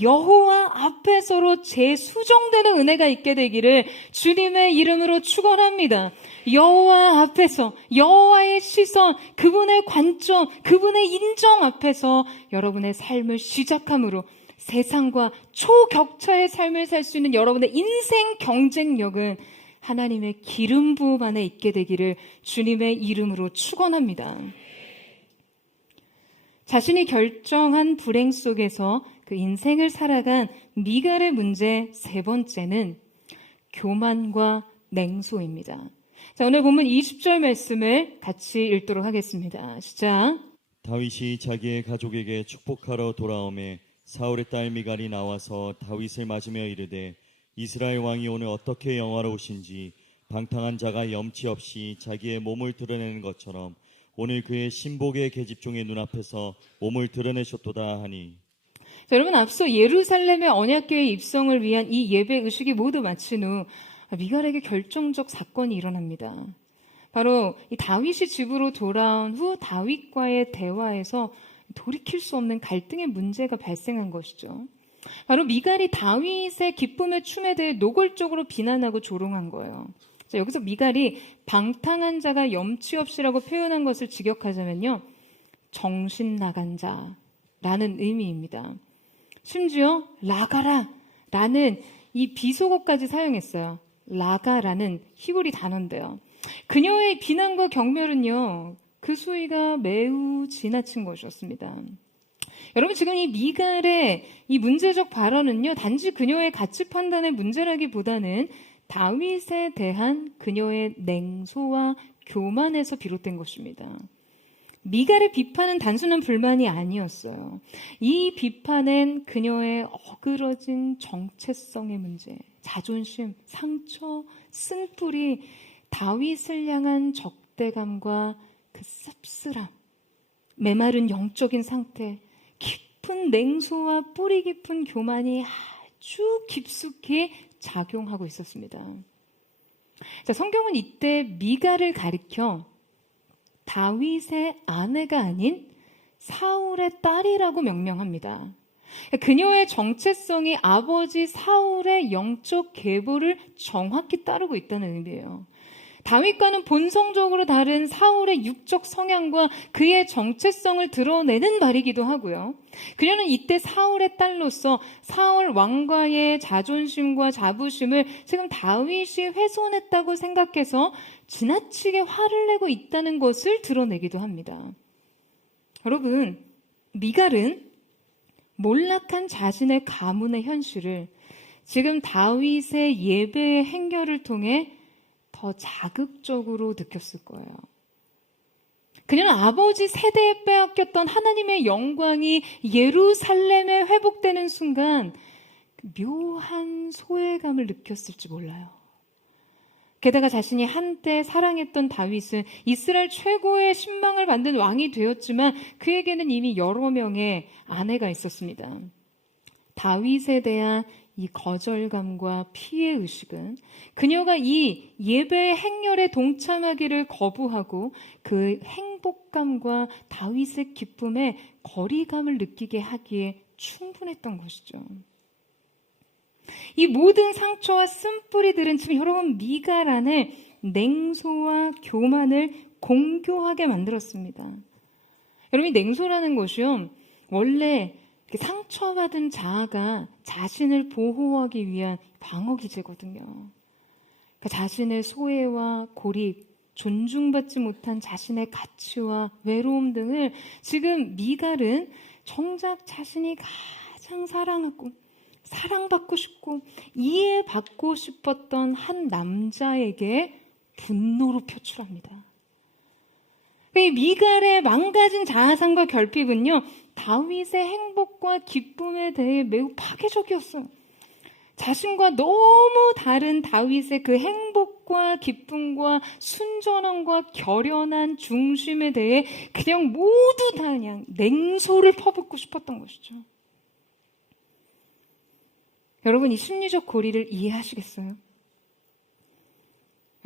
여호와 앞에서로 재수정되는 은혜가 있게 되기를 주님의 이름으로 축원합니다. 여호와 앞에서, 여호와의 시선, 그분의 관점, 그분의 인정 앞에서 여러분의 삶을 시작함으로 세상과 초격차의 삶을 살 수 있는 여러분의 인생 경쟁력은 하나님의 기름 부음 안에 있게 되기를 주님의 이름으로 축원합니다. 자신이 결정한 불행 속에서 그 인생을 살아간 미갈의 문제 세 번째는 교만과 냉소입니다. 자, 오늘 본문 20절 말씀을 같이 읽도록 하겠습니다. 시작. 다윗이 자기의 가족에게 축복하러 돌아오매 사울의 딸 미갈이 나와서 다윗을 맞으며 이르되 이스라엘 왕이 오늘 어떻게 영화로우신지 방탕한 자가 염치 없이 자기의 몸을 드러내는 것처럼 오늘 그의 신복의 계집종의 눈앞에서 몸을 드러내셨도다 하니. 자, 여러분, 앞서 예루살렘의 언약궤의 입성을 위한 이 예배 의식이 모두 마친 후 미갈에게 결정적 사건이 일어납니다. 바로 이 다윗이 집으로 돌아온 후 다윗과의 대화에서 돌이킬 수 없는 갈등의 문제가 발생한 것이죠. 바로 미갈이 다윗의 기쁨의 춤에 대해 노골적으로 비난하고 조롱한 거예요. 자, 여기서 미갈이 방탕한 자가 염치 없이라고 표현한 것을 직역하자면요, 정신 나간 자라는 의미입니다. 심지어 라가라 라는 이 비속어까지 사용했어요. 라가라는 히브리 단어인데요. 그녀의 비난과 경멸은요, 그 수위가 매우 지나친 것이었습니다. 여러분, 지금 이 미갈의 이 문제적 발언은요, 단지 그녀의 가치 판단의 문제라기보다는 다윗에 대한 그녀의 냉소와 교만에서 비롯된 것입니다. 미갈의 비판은 단순한 불만이 아니었어요. 이 비판은 그녀의 어그러진 정체성의 문제, 자존심, 상처, 쓴뿌리, 다윗을 향한 적대감과 그 씁쓸함, 메마른 영적인 상태, 깊은 냉소와 뿌리 깊은 교만이 아주 깊숙이 작용하고 있었습니다. 자, 성경은 이때 미갈을 가리켜 다윗의 아내가 아닌 사울의 딸이라고 명명합니다. 그녀의 정체성이 아버지 사울의 영적 계보를 정확히 따르고 있다는 의미예요. 다윗과는 본성적으로 다른 사울의 육적 성향과 그의 정체성을 드러내는 말이기도 하고요. 그녀는 이때 사울의 딸로서 사울 왕과의 자존심과 자부심을 지금 다윗이 훼손했다고 생각해서 지나치게 화를 내고 있다는 것을 드러내기도 합니다. 여러분, 미갈은 몰락한 자신의 가문의 현실을 지금 다윗의 예배의 행렬을 통해 더 자극적으로 느꼈을 거예요. 그녀는 아버지 세대에 빼앗겼던 하나님의 영광이 예루살렘에 회복되는 순간 묘한 소외감을 느꼈을지 몰라요. 게다가 자신이 한때 사랑했던 다윗은 이스라엘 최고의 신망을 만든 왕이 되었지만 그에게는 이미 여러 명의 아내가 있었습니다. 다윗에 대한 이 거절감과 피해의식은 그녀가 이 예배의 행렬에 동참하기를 거부하고 그 행복감과 다윗의 기쁨에 거리감을 느끼게 하기에 충분했던 것이죠. 이 모든 상처와 쓴뿌리들은 지금 여러분 미갈 안에 냉소와 교만을 공교하게 만들었습니다. 여러분, 이 냉소라는 것이요, 원래 상처받은 자아가 자신을 보호하기 위한 방어기제거든요. 그러니까 자신의 소외와 고립, 존중받지 못한 자신의 가치와 외로움 등을 지금 미갈은 정작 자신이 가장 사랑하고 사랑받고 싶고 이해받고 싶었던 한 남자에게 분노로 표출합니다. 이 미갈의 망가진 자아상과 결핍은요, 다윗의 행복과 기쁨에 대해 매우 파괴적이었어요. 자신과 너무 다른 다윗의 그 행복과 기쁨과 순전함과 결연한 중심에 대해 그냥 모두 다 그냥 냉소를 퍼붓고 싶었던 것이죠. 여러분, 이 심리적 고리를 이해하시겠어요?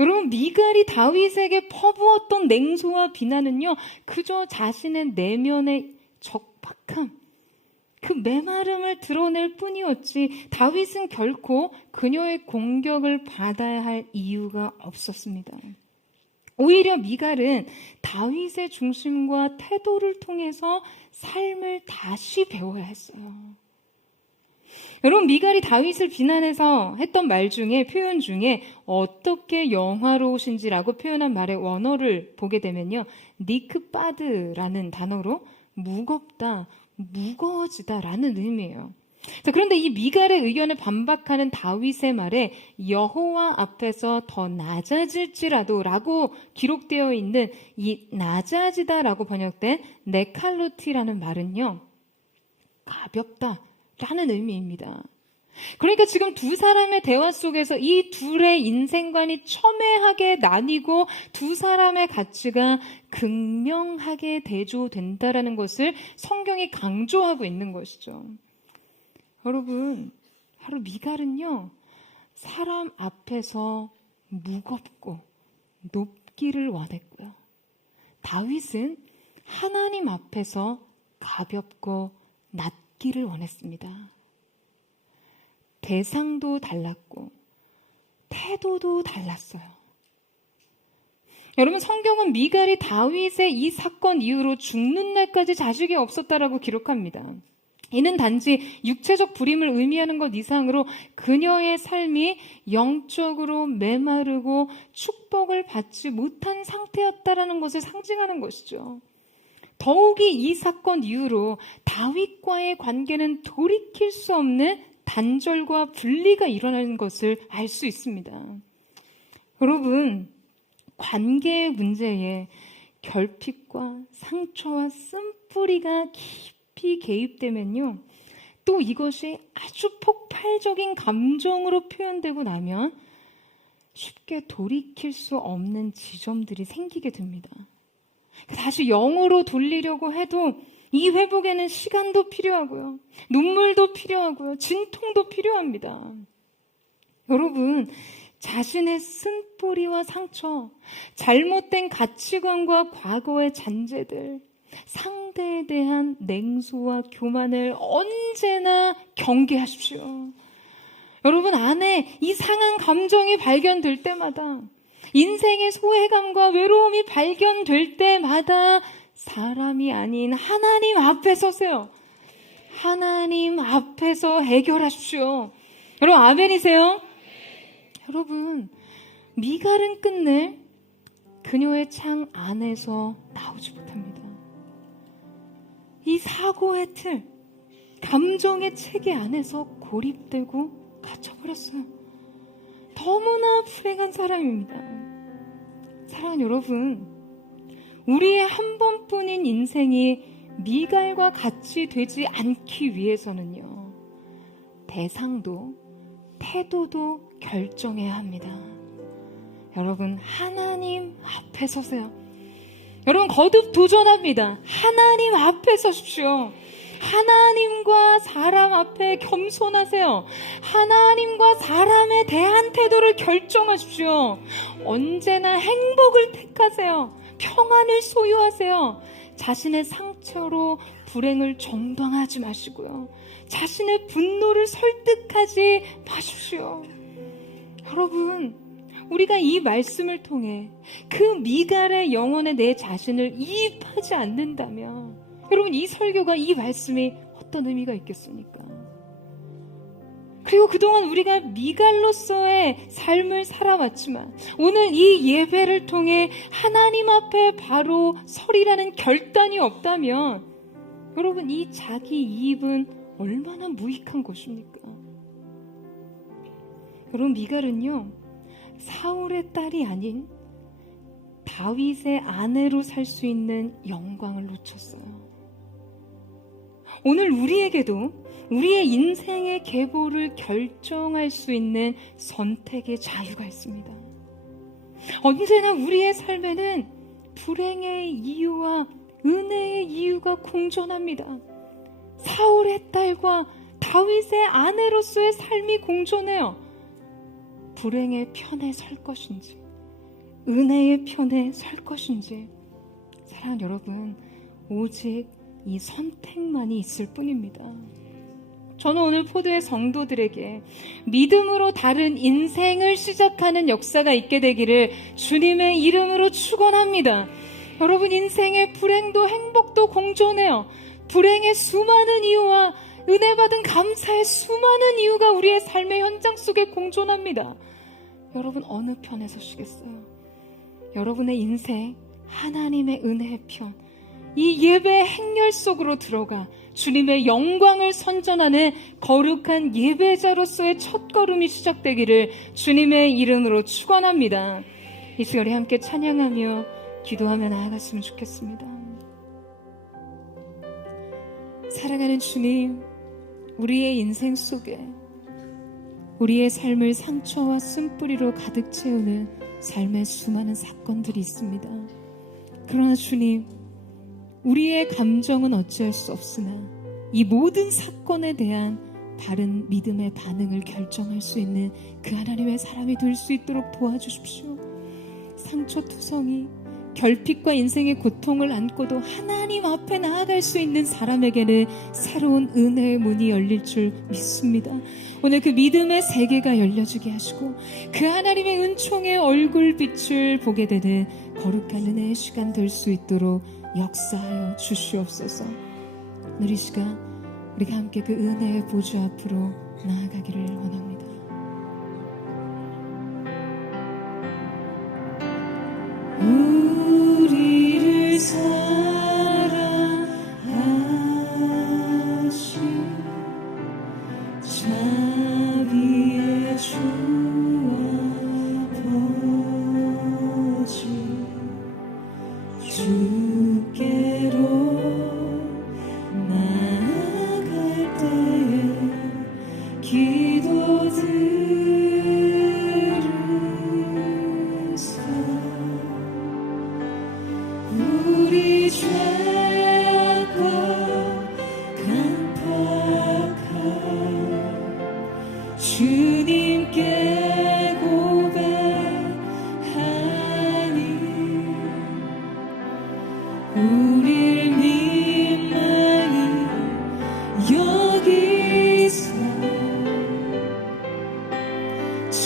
여러분, 미갈이 다윗에게 퍼부었던 냉소와 비난은요, 그저 자신의 내면의 적박함, 그 메마름을 드러낼 뿐이었지 다윗은 결코 그녀의 공격을 받아야 할 이유가 없었습니다. 오히려 미갈은 다윗의 중심과 태도를 통해서 삶을 다시 배워야 했어요. 여러분, 미갈이 다윗을 비난해서 했던 말 중에, 표현 중에 어떻게 영화로우신지라고 표현한 말의 원어를 보게 되면요, 니크바드라는 단어로 무겁다, 무거워지다라는 의미예요. 자, 그런데 이 미갈의 의견에 반박하는 다윗의 말에 여호와 앞에서 더 낮아질지라도 라고 기록되어 있는 이 낮아지다라고 번역된 네칼로티라는 말은요, 가볍다 라는 의미입니다. 그러니까 지금 두 사람의 대화 속에서 이 둘의 인생관이 첨예하게 나뉘고 두 사람의 가치가 극명하게 대조된다라는 것을 성경이 강조하고 있는 것이죠. 여러분, 바로 미갈은요, 사람 앞에서 무겁고 높기를 원했고요. 다윗은 하나님 앞에서 가볍고 낮기를 원했습니다. 대상도 달랐고 태도도 달랐어요. 여러분, 성경은 미갈이 다윗의 이 사건 이후로 죽는 날까지 자식이 없었다라고 기록합니다. 이는 단지 육체적 불임을 의미하는 것 이상으로 그녀의 삶이 영적으로 메마르고 축복을 받지 못한 상태였다라는 것을 상징하는 것이죠. 더욱이 이 사건 이후로 다윗과의 관계는 돌이킬 수 없는 단절과 분리가 일어나는 것을 알 수 있습니다. 여러분, 관계의 문제에 결핍과 상처와 쓴뿌리가 깊이 개입되면요, 또 이것이 아주 폭발적인 감정으로 표현되고 나면 쉽게 돌이킬 수 없는 지점들이 생기게 됩니다. 다시 영으로 돌리려고 해도 이 회복에는 시간도 필요하고요. 눈물도 필요하고요. 진통도 필요합니다. 여러분, 자신의 쓴뿌리와 상처, 잘못된 가치관과 과거의 잔재들, 상대에 대한 냉소와 교만을 언제나 경계하십시오. 여러분 안에 이상한 감정이 발견될 때마다, 인생의 소외감과 외로움이 발견될 때마다 사람이 아닌 하나님 앞에 서세요. 하나님 앞에서 해결하십시오. 여러분 아멘이세요? 여러분, 미갈은 끝내 그녀의 창 안에서 나오지 못합니다. 이 사고의 틀, 감정의 체계 안에서 고립되고 갇혀버렸어요. 너무나 불행한 사람입니다. 사랑하는 여러분, 우리의 한 번뿐인 인생이 미갈과 같이 되지 않기 위해서는요, 대상도 태도도 결정해야 합니다. 여러분, 하나님 앞에 서세요. 여러분, 거듭 도전합니다. 하나님 앞에 서십시오. 하나님과 사람 앞에 겸손하세요. 하나님과 사람에 대한 태도를 결정하십시오. 언제나 행복을 택하세요. 평안을 소유하세요. 자신의 상처로 불행을 정당화하지 마시고요. 자신의 분노를 설득하지 마십시오. 여러분, 우리가 이 말씀을 통해 그 미갈의 영혼에 내 자신을 이입하지 않는다면, 여러분, 이 설교가, 이 말씀이 어떤 의미가 있겠습니까? 그리고 그동안 우리가 미갈로서의 삶을 살아왔지만, 오늘 이 예배를 통해 하나님 앞에 바로 서리라는 결단이 없다면, 여러분, 이 자기 이입은 얼마나 무익한 것입니까? 여러분, 미갈은요, 사울의 딸이 아닌 다윗의 아내로 살 수 있는 영광을 놓쳤어요. 오늘 우리에게도 우리의 인생의 계보를 결정할 수 있는 선택의 자유가 있습니다. 언제나 우리의 삶에는 불행의 이유와 은혜의 이유가 공존합니다. 사울의 딸과 다윗의 아내로서의 삶이 공존해요. 불행의 편에 설 것인지, 은혜의 편에 설 것인지, 사랑하는 여러분, 오직 이 선택만이 있을 뿐입니다. 저는 오늘 포도의 성도들에게 믿음으로 다른 인생을 시작하는 역사가 있게 되기를 주님의 이름으로 축원합니다. 여러분, 인생의 불행도 행복도 공존해요. 불행의 수많은 이유와 은혜 받은 감사의 수많은 이유가 우리의 삶의 현장 속에 공존합니다. 여러분, 어느 편에 서시겠어요? 여러분의 인생, 하나님의 은혜의 편, 이 예배의 행렬 속으로 들어가 주님의 영광을 선전하는 거룩한 예배자로서의 첫걸음이 시작되기를 주님의 이름으로 축원합니다. 이 시간에 함께 찬양하며 기도하며 나아갔으면 좋겠습니다. 사랑하는 주님, 우리의 인생 속에 우리의 삶을 상처와 쓴뿌리로 가득 채우는 삶의 수많은 사건들이 있습니다. 그러나 주님, 우리의 감정은 어찌할 수 없으나 이 모든 사건에 대한 바른 믿음의 반응을 결정할 수 있는 그 하나님의 사람이 될 수 있도록 도와주십시오. 상처투성이 결핍과 인생의 고통을 안고도 하나님 앞에 나아갈 수 있는 사람에게는 새로운 은혜의 문이 열릴 줄 믿습니다. 오늘 그 믿음의 세계가 열려지게 하시고 그 하나님의 은총의 얼굴빛을 보게 되는 거룩한 은혜의 시간 될 수 있도록 역사하여 주시옵소서. 오늘 이 시간 우리가 함께 그 은혜의 보좌 앞으로 나아가기를 원합니다. 우리를 사랑하신 자비의 주와 아버지, 주께로 나아갈 때에 기도 들으사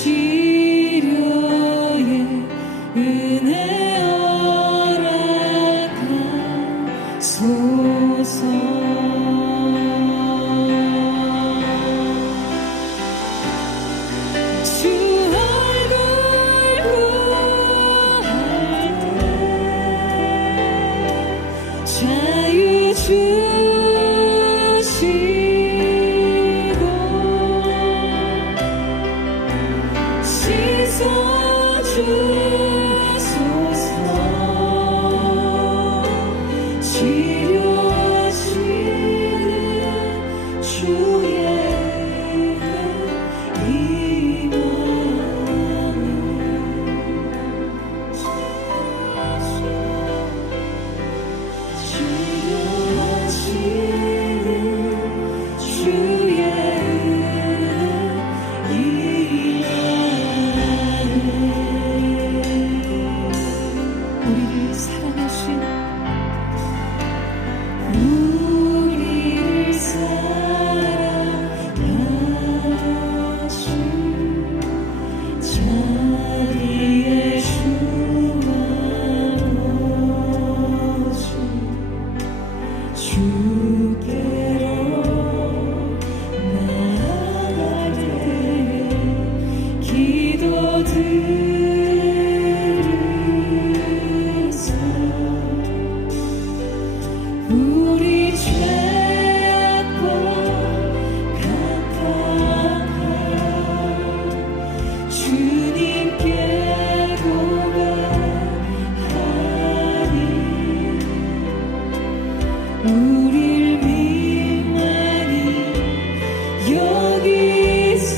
치료의 은혜 허락하소서. 주 얼굴 구할 때 자유 주시고 씻어주소서. 치료하시는 주의 우리를 사랑하신 자비의 주 아버지 주께로 나아갈 때에 기도드리사 우리 죄악과 강팍한 주님께 고백하니 우릴 민망히 여기사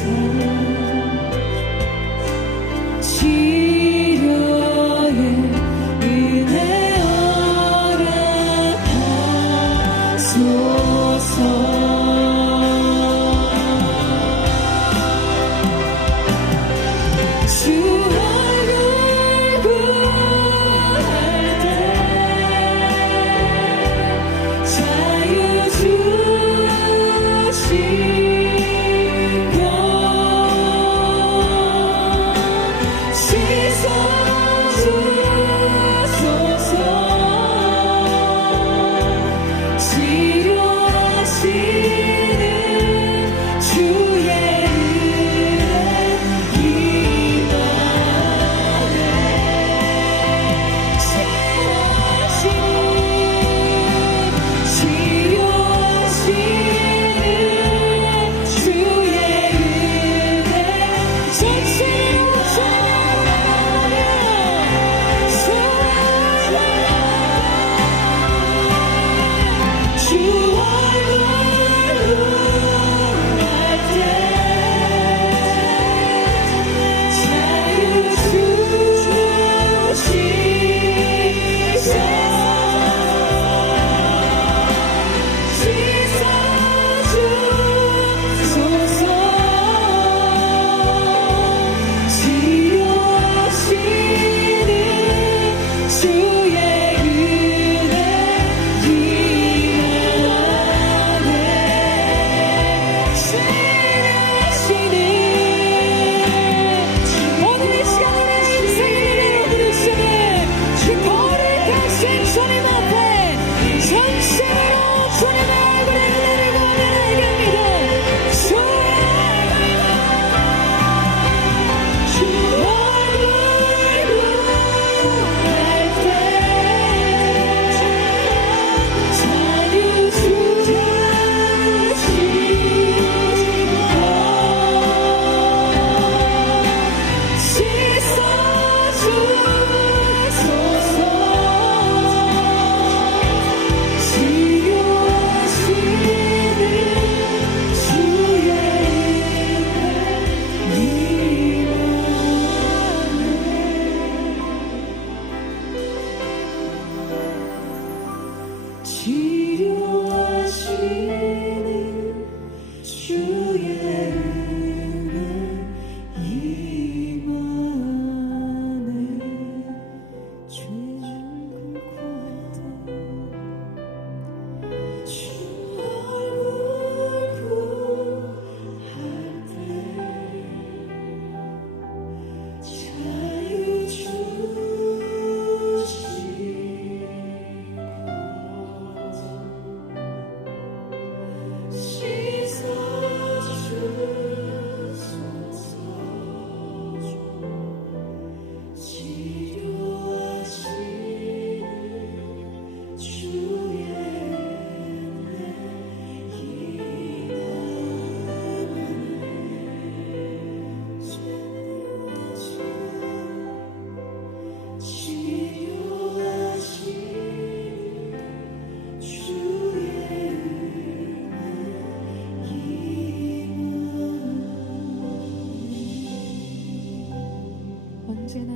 언제나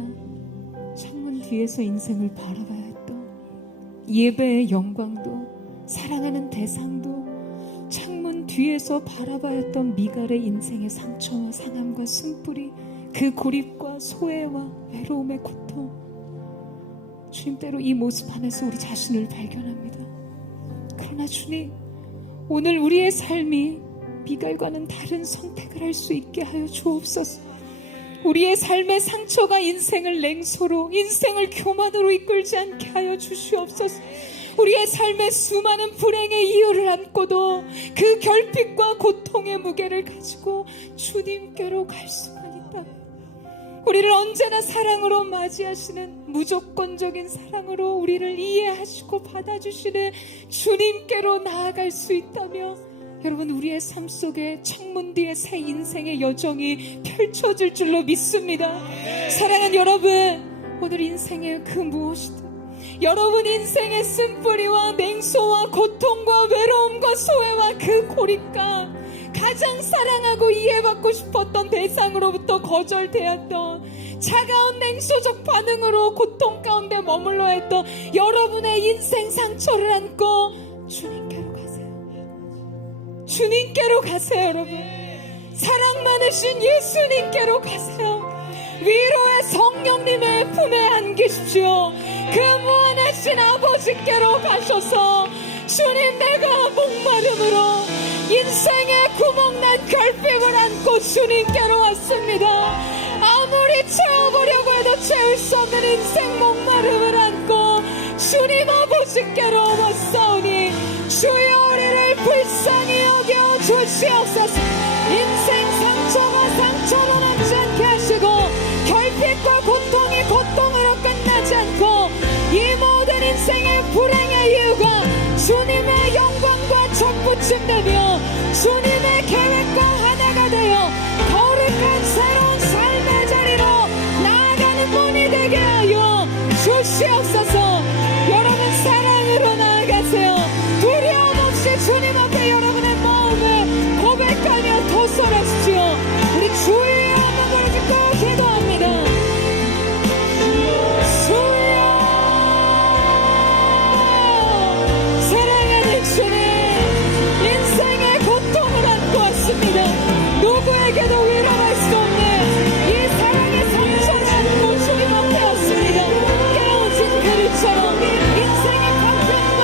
창문 뒤에서 인생을 바라봐야 했던 예배의 영광도 사랑하는 대상도 창문 뒤에서 바라봐야 했던 미갈의 인생의 상처와 상함과 숨뿌리, 그 고립과 소외와 외로움의 고통, 주님 때로 이 모습 안에서 우리 자신을 발견합니다. 그러나 주님, 오늘 우리의 삶이 미갈과는 다른 선택을 할 수 있게 하여 주옵소서. 우리의 삶의 상처가 인생을 냉소로, 인생을 교만으로 이끌지 않게 하여 주시옵소서. 우리의 삶의 수많은 불행의 이유를 안고도 그 결핍과 고통의 무게를 가지고 주님께로 갈 수만 있다면, 우리를 언제나 사랑으로 맞이하시는, 무조건적인 사랑으로 우리를 이해하시고 받아주시는 주님께로 나아갈 수 있다면, 여러분, 우리의 삶 속에 창문 뒤에 새 인생의 여정이 펼쳐질 줄로 믿습니다. 사랑하는 여러분, 오늘 인생의 그 무엇이든, 여러분 인생의 쓴뿌리와 냉소와 고통과 외로움과 소외와 그 고립과 가장 사랑하고 이해받고 싶었던 대상으로부터 거절되었던 차가운 냉소적 반응으로 고통 가운데 머물러 했던 여러분의 인생 상처를 안고 주님께로 가세요. 주님께로 가세요. 여러분, 사랑 많으신 예수님께로 가세요. 위로의 성령님의 품에 안기십시오. 그 무한하신 아버지께로 가셔서, 주님, 내가 목마름으로 인생의 구멍난 결핍을 안고 주님께로 왔습니다. 아무리 채워보려고 해도 채울 수 없는 인생 목마름을 안고 주님 아버지께로 왔사오니, 주여 우리를 불쌍히 여겨 주시옵소서. 인생 상처가 상처로 남지 않게 하시고, 결핍과 고통이 고통으로 끝나지 않고, 이 모든 인생의 불행의 이유가 주님의 영광과 접붙임되며 주님의 계획과 하나가 되어 거룩한 새로운 삶의 자리로 나아가는 분이 되게 하여 주시옵소서. 여러분, 사랑으로 나아가세요. 두려움 없이 주님 앞에 여러분의 마음을 고백하며 도설하십시오. 우리 주의 한번 짓고 기도합니다. 주여, 사랑하는 주님, 인생의 고통을 안고 왔습니다. 누구에게도 위로할 수 없는 이 사랑의 상처를 안고 주님 앞에 왔습니다. 깨어진 그릇처럼 인생의 방편과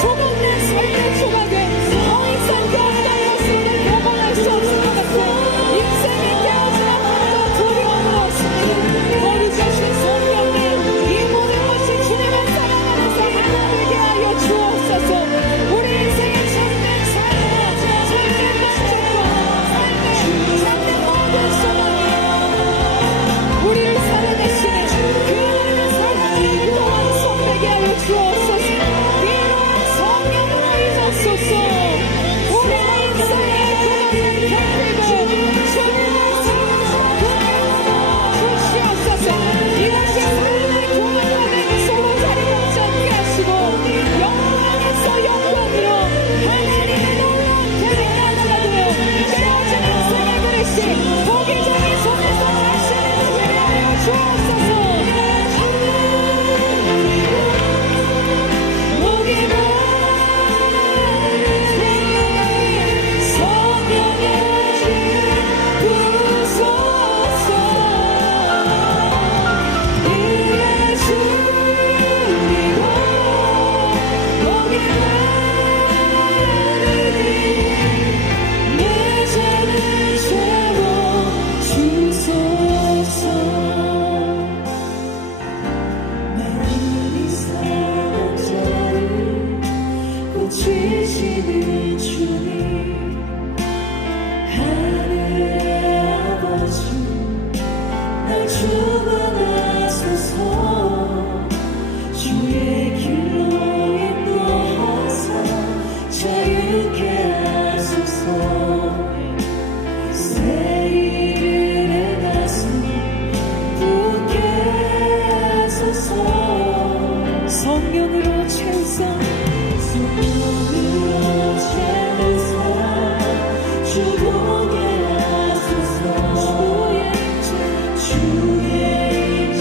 조각난 삶의 조각에 더 이상 곁다렸음을 개방할 수 없을 것 같아요. 인생이 깨어진 아픔과 두려움으로 왔습니다. 거룩하신 성령님, 이 모든 것이 주님의 사랑 안에서 하나 되게 하여 주옵소서. 우리 인생의 참된 삶과 참된 만족과 참된 모든 소망이 우리를 사랑하시는 그 하나님의 사랑이 또 완성되게 하여 주옵소서. 위로의 성령으로 이루소서. 우리의 인생의 구멍난 결핍을 주님의 사랑으로 주시옵소서. 이것이 삶의 구원과 냉소로 자리 잡지 않게 하시고, 영광에서 영광으로 하나님의 놀라운 계획 하나가 되어 깨어진 인생의 그릇이 보기종이 손에서 다시는 되게 하여 주옵소서. 목이 마르니 성령의 주 부소서. 이에 주리고 목이 마르니 내 죄를 채워주소서. 나를 이상한 자를 고치시는 주님, 하늘의 아버지, 날 주관하소서. 주의 길로 인도하사 자유케 하소서. 새 일의 가슴 붙게 하소서. 성령으로 채우사, 성령으로 채우사 주보게 하소서. 주의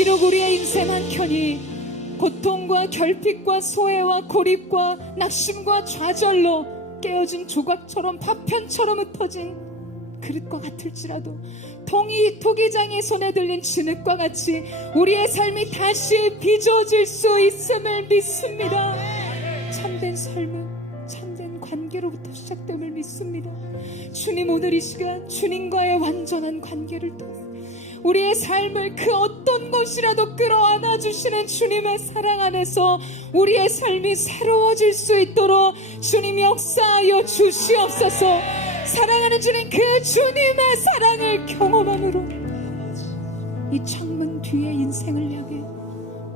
비록 우리의 인생 한켠이 고통과 결핍과 소외와 고립과 낙심과 좌절로 깨어진 조각처럼 파편처럼 흩어진 그릇과 같을지라도 토기장의 손에 들린 진흙과 같이 우리의 삶이 다시 빚어질 수 있음을 믿습니다. 참된 삶은 참된 관계로부터 시작됨을 믿습니다. 주님, 오늘 이 시간 주님과의 완전한 관계를 통해 우리의 삶을 그 어떤 곳이라도 끌어안아 주시는 주님의 사랑 안에서 우리의 삶이 새로워질 수 있도록 주님 역사하여 주시옵소서. 사랑하는 주님, 그 주님의 사랑을 경험함으로 이 창문 뒤에 인생을 향해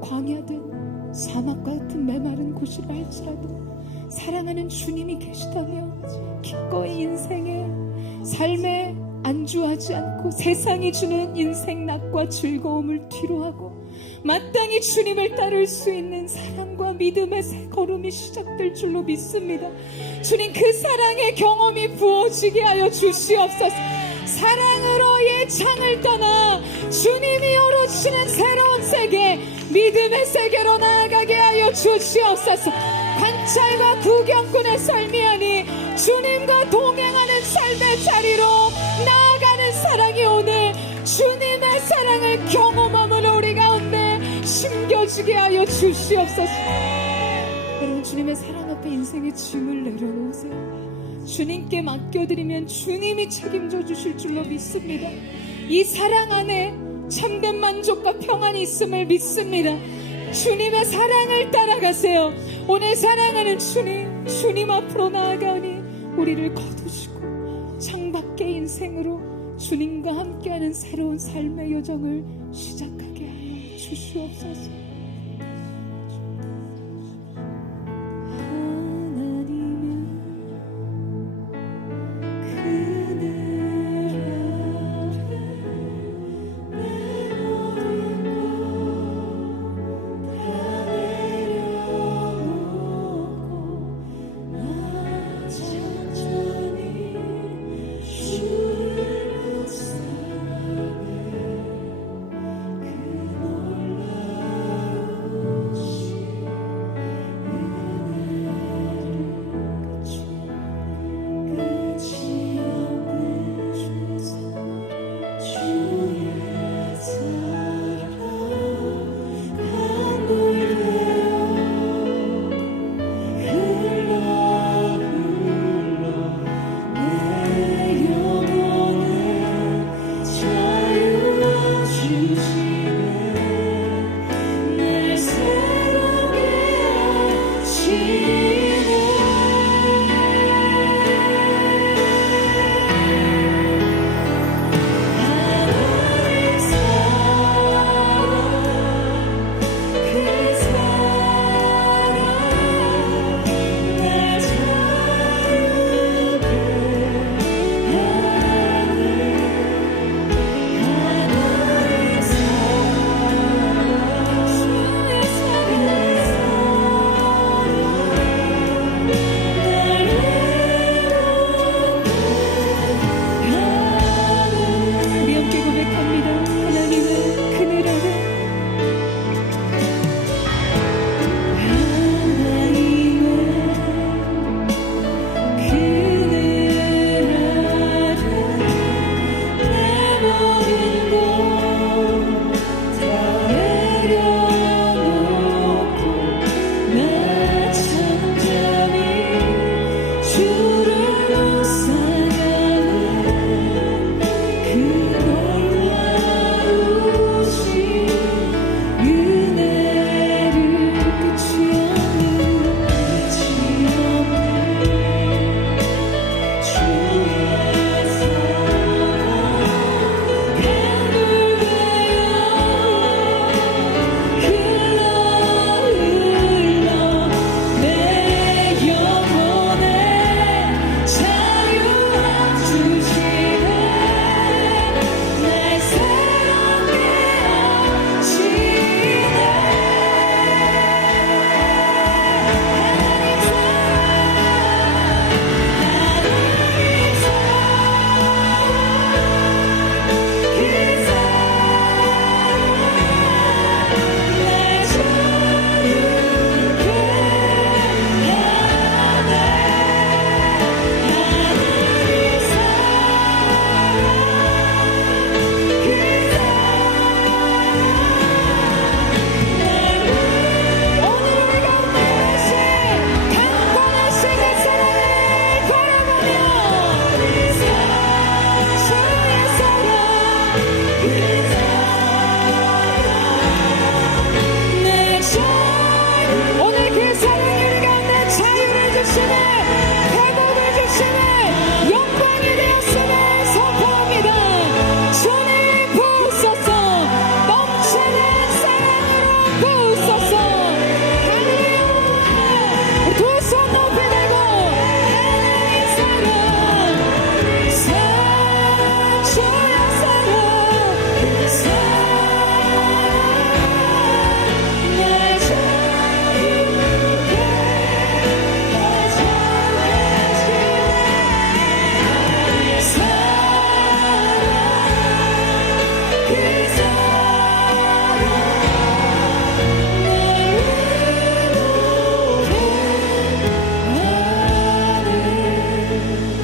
광야든 사막과 같은 메마른 곳이라 할지라도 사랑하는 주님이 계시다면 기꺼이 인생의 삶에 안주하지 않고 세상이 주는 인생 낙과 즐거움을 뒤로하고 마땅히 주님을 따를 수 있는 사랑과 믿음의 새 걸음이 시작될 줄로 믿습니다. 주님, 그 사랑의 경험이 부어지게 하여 주시옵소서. 사랑으로의 창을 떠나 주님이 열어주시는 새로운 세계, 믿음의 세계로 나아가게 하여 주시옵소서. 관찰과 구경꾼의 삶이 아니 주님과 동행하는 삶의 자리로 나아가는 사랑이 오늘 주님의 사랑을 경험함으로 우리 가운데 심겨지게 하여 주시옵소서. 여러분, 주님의 사랑 앞에 인생의 짐을 내려놓으세요. 주님께 맡겨드리면 주님이 책임져 주실 줄로 믿습니다. 이 사랑 안에 참된 만족과 평안이 있음을 믿습니다. 주님의 사랑을 따라가세요. 오늘 사랑하는 주님, 주님 앞으로 나아가니 우리를 거두시고 창밖의 인생으로 주님과 함께하는 새로운 삶의 여정을 시작하게 하여 주시옵소서. 주심을, 회복을 주심을, 영광이 되었음을 선포합니다. 주님 부으소서, 넘치는 사랑으로 부으소서. 할렐루야. 두 손 높이 들고 하나님의 사랑, 주의 사랑, 날 자유롭게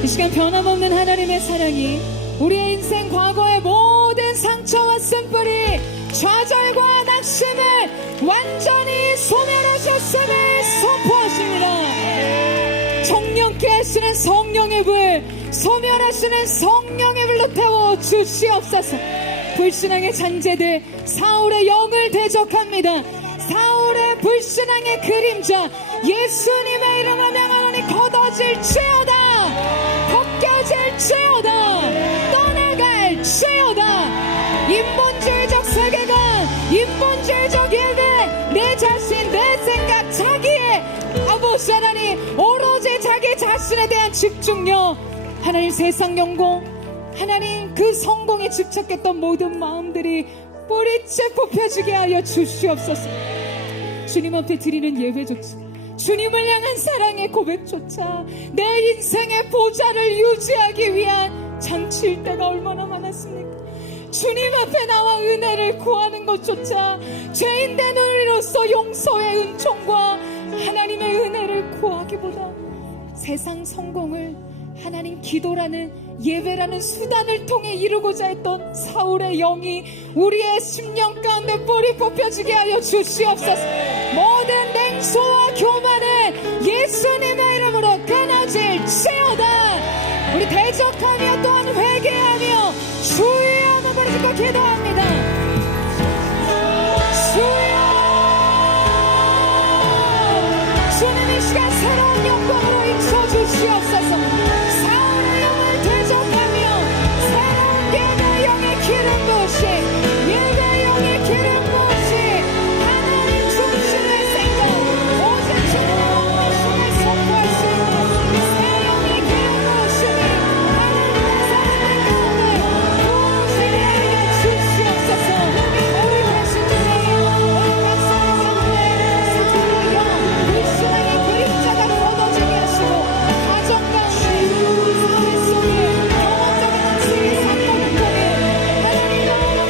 이 시간 변함없는 하나님의 사랑이 우리의 인생 과거의 모든 상처와 쓴뿌리, 좌절과 낙심을 완전히 소멸하셨음을 선포하십니다. 정령케 하시는 성령의 불, 소멸하시는 성령의 불로 태워 주시옵소서. 불신앙의 잔재들 사울의 영을 대적합니다. 사울의 불신앙의 그림자 예수님의 이름으로 명하노니 걷어질지어다, 벗겨질지어다, 떠나갈지어다. 인본주의적 세계관, 인본주의적 예배, 내 자신, 내 생각, 자기의 아버지 하나님, 오로지 자기 자신에 대한 집중력, 하나님 세상 영공, 하나님 그 성공에 집착했던 모든 마음들이 뿌리째 뽑혀지게 하여 주시옵소서. 주님 앞에 드리는 예배조차, 주님을 향한 사랑의 고백조차 내 인생의 보좌를 유지하기 위한 잔치일 때가 얼마나 많았습니까? 주님 앞에 나와 은혜를 구하는 것조차 죄인된 우리로서 용서의 은총과 하나님의 은혜를 구하기보다 세상 성공을 하나님 기도라는 예배라는 수단을 통해 이루고자 했던 사울의 영이 우리의 심령 가운데 뿌리 뽑혀지게 하여 주시옵소서. 모든 냉소와 교만은 예수님의 이름으로 끊어질지어다. 우리 대적하며 또한 회개하며 주의 이름을 부르짖고 기도합니다. 주여, 주님 이 시간 새로운 영광으로 인쳐주시옵소서. 사울의 영을 대적하며 새로운 예배의 영의 기름 부으심, 예배의 영의 기름 부으심, 하나님 중심의 생각, 오직 주님의 말씀을 선포할 수 있는 새 영의 기름 부으심이 하나님의 사람들 가운데 부어지게 하여 주시옵소서. 우리 하신 주님, 우리 박사님 가운데 사울의 영, 불신앙의 그림자가 걷어지게 하시고 가정 가운데 사회 속에 경험자가 같이 사건을 통해 하나님 나라가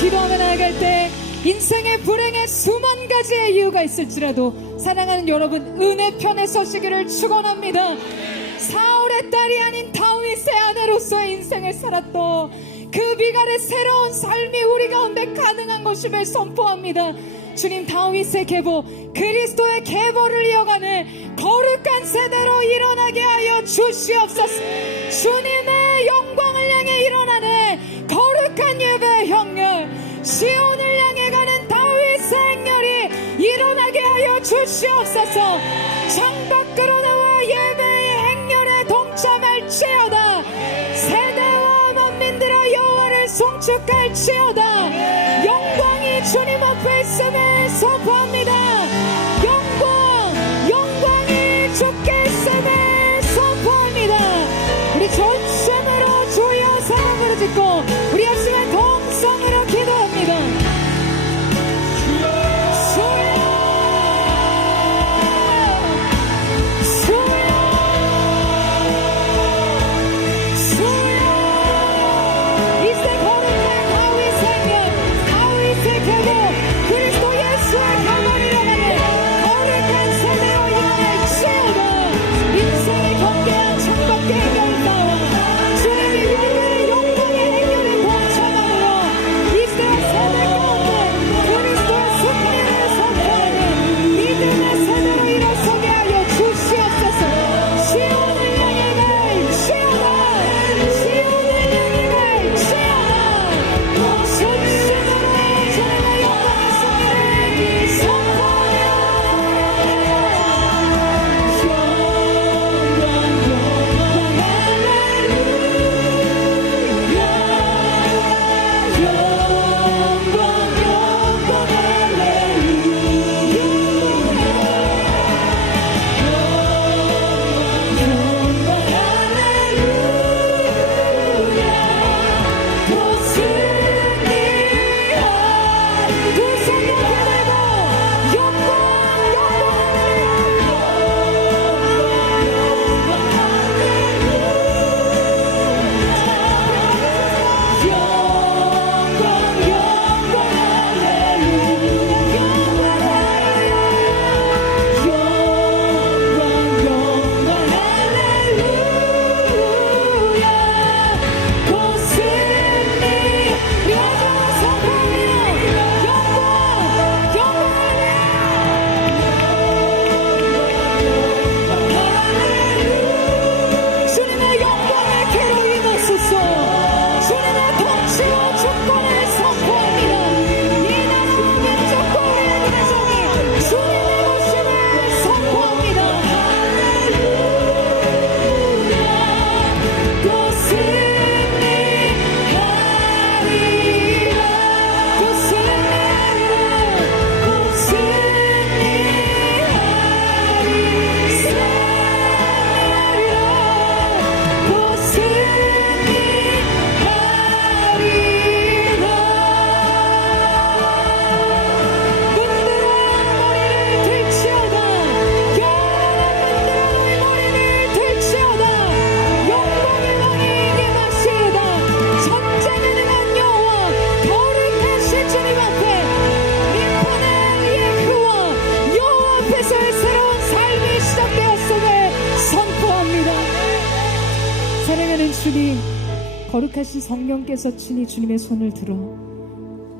기도하며 나아갈 때 인생의 불행에 수만 가지의 이유가 있을지라도 사랑하는 여러분, 은혜 편에 서시기를 축원합니다. 사울의 딸이 아닌 다윗의 아내로서의 인생을 살았던 그 미갈의 새로운 삶이 우리 가운데 가능한 것임을 선포합니다. 주님, 다윗의 계보, 그리스도의 계보를 이어가는 거룩한 세대로 일어나게 하여 주시옵소서. 주님의 영광을 향해 일어나는 거룩한 예배의 형렬, 시온을 향해 가는 다윗의 행렬이 일어나게 하여 주시옵소서. 창밖으로 나와 예배의 행렬에 동참할지어다. 세대와 만민들아 여호와를 송축할지어다. 영광이 주님 앞에 있음을 선포합니다. 영광이 주께 있음을 선포합니다. 우리 전심으로 주여 사랑으로 짓고 우리 역시나 동성으로 기도합니다. 주님, 거룩하신 성령께서 친히 주님의 손을 들어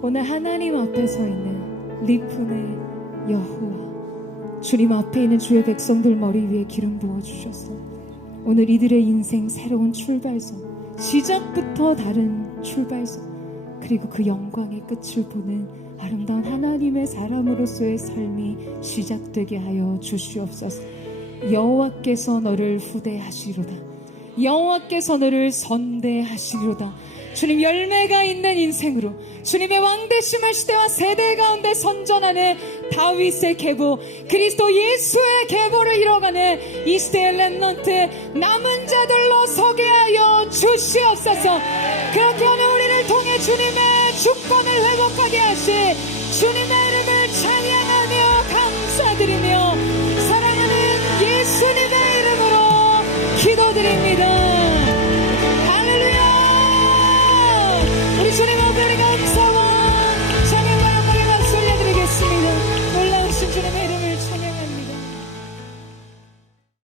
오늘 하나님 앞에 서 있는 리푼의 여호와, 주님 앞에 있는 주의 백성들 머리 위에 기름 부어주셔서 오늘 이들의 인생 새로운 출발선, 시작부터 다른 출발선, 그리고 그 영광의 끝을 보는 아름다운 하나님의 사람으로서의 삶이 시작되게 하여 주시옵소서. 여호와께서 너를 후대하시리로다. 여호와께서 너를 선대하시리로다. 주님, 열매가 있는 인생으로 주님의 왕되심을 시대와 세대 가운데 선전하는 다윗의 계보, 그리스도 예수의 계보를 이뤄가는 이 시대의 렘넌트 남은 자들로 서게 하여 주시옵소서. 그렇게 하면 우리를 통해 주님의 주권을 회복하게 하시 주님의 이름을 찬양하며 감사드리며 사랑하는 예수님의 이름으로 기도드립니다. 할렐루야. 우리 주님 앞에 우리 감사와 주님의 이름을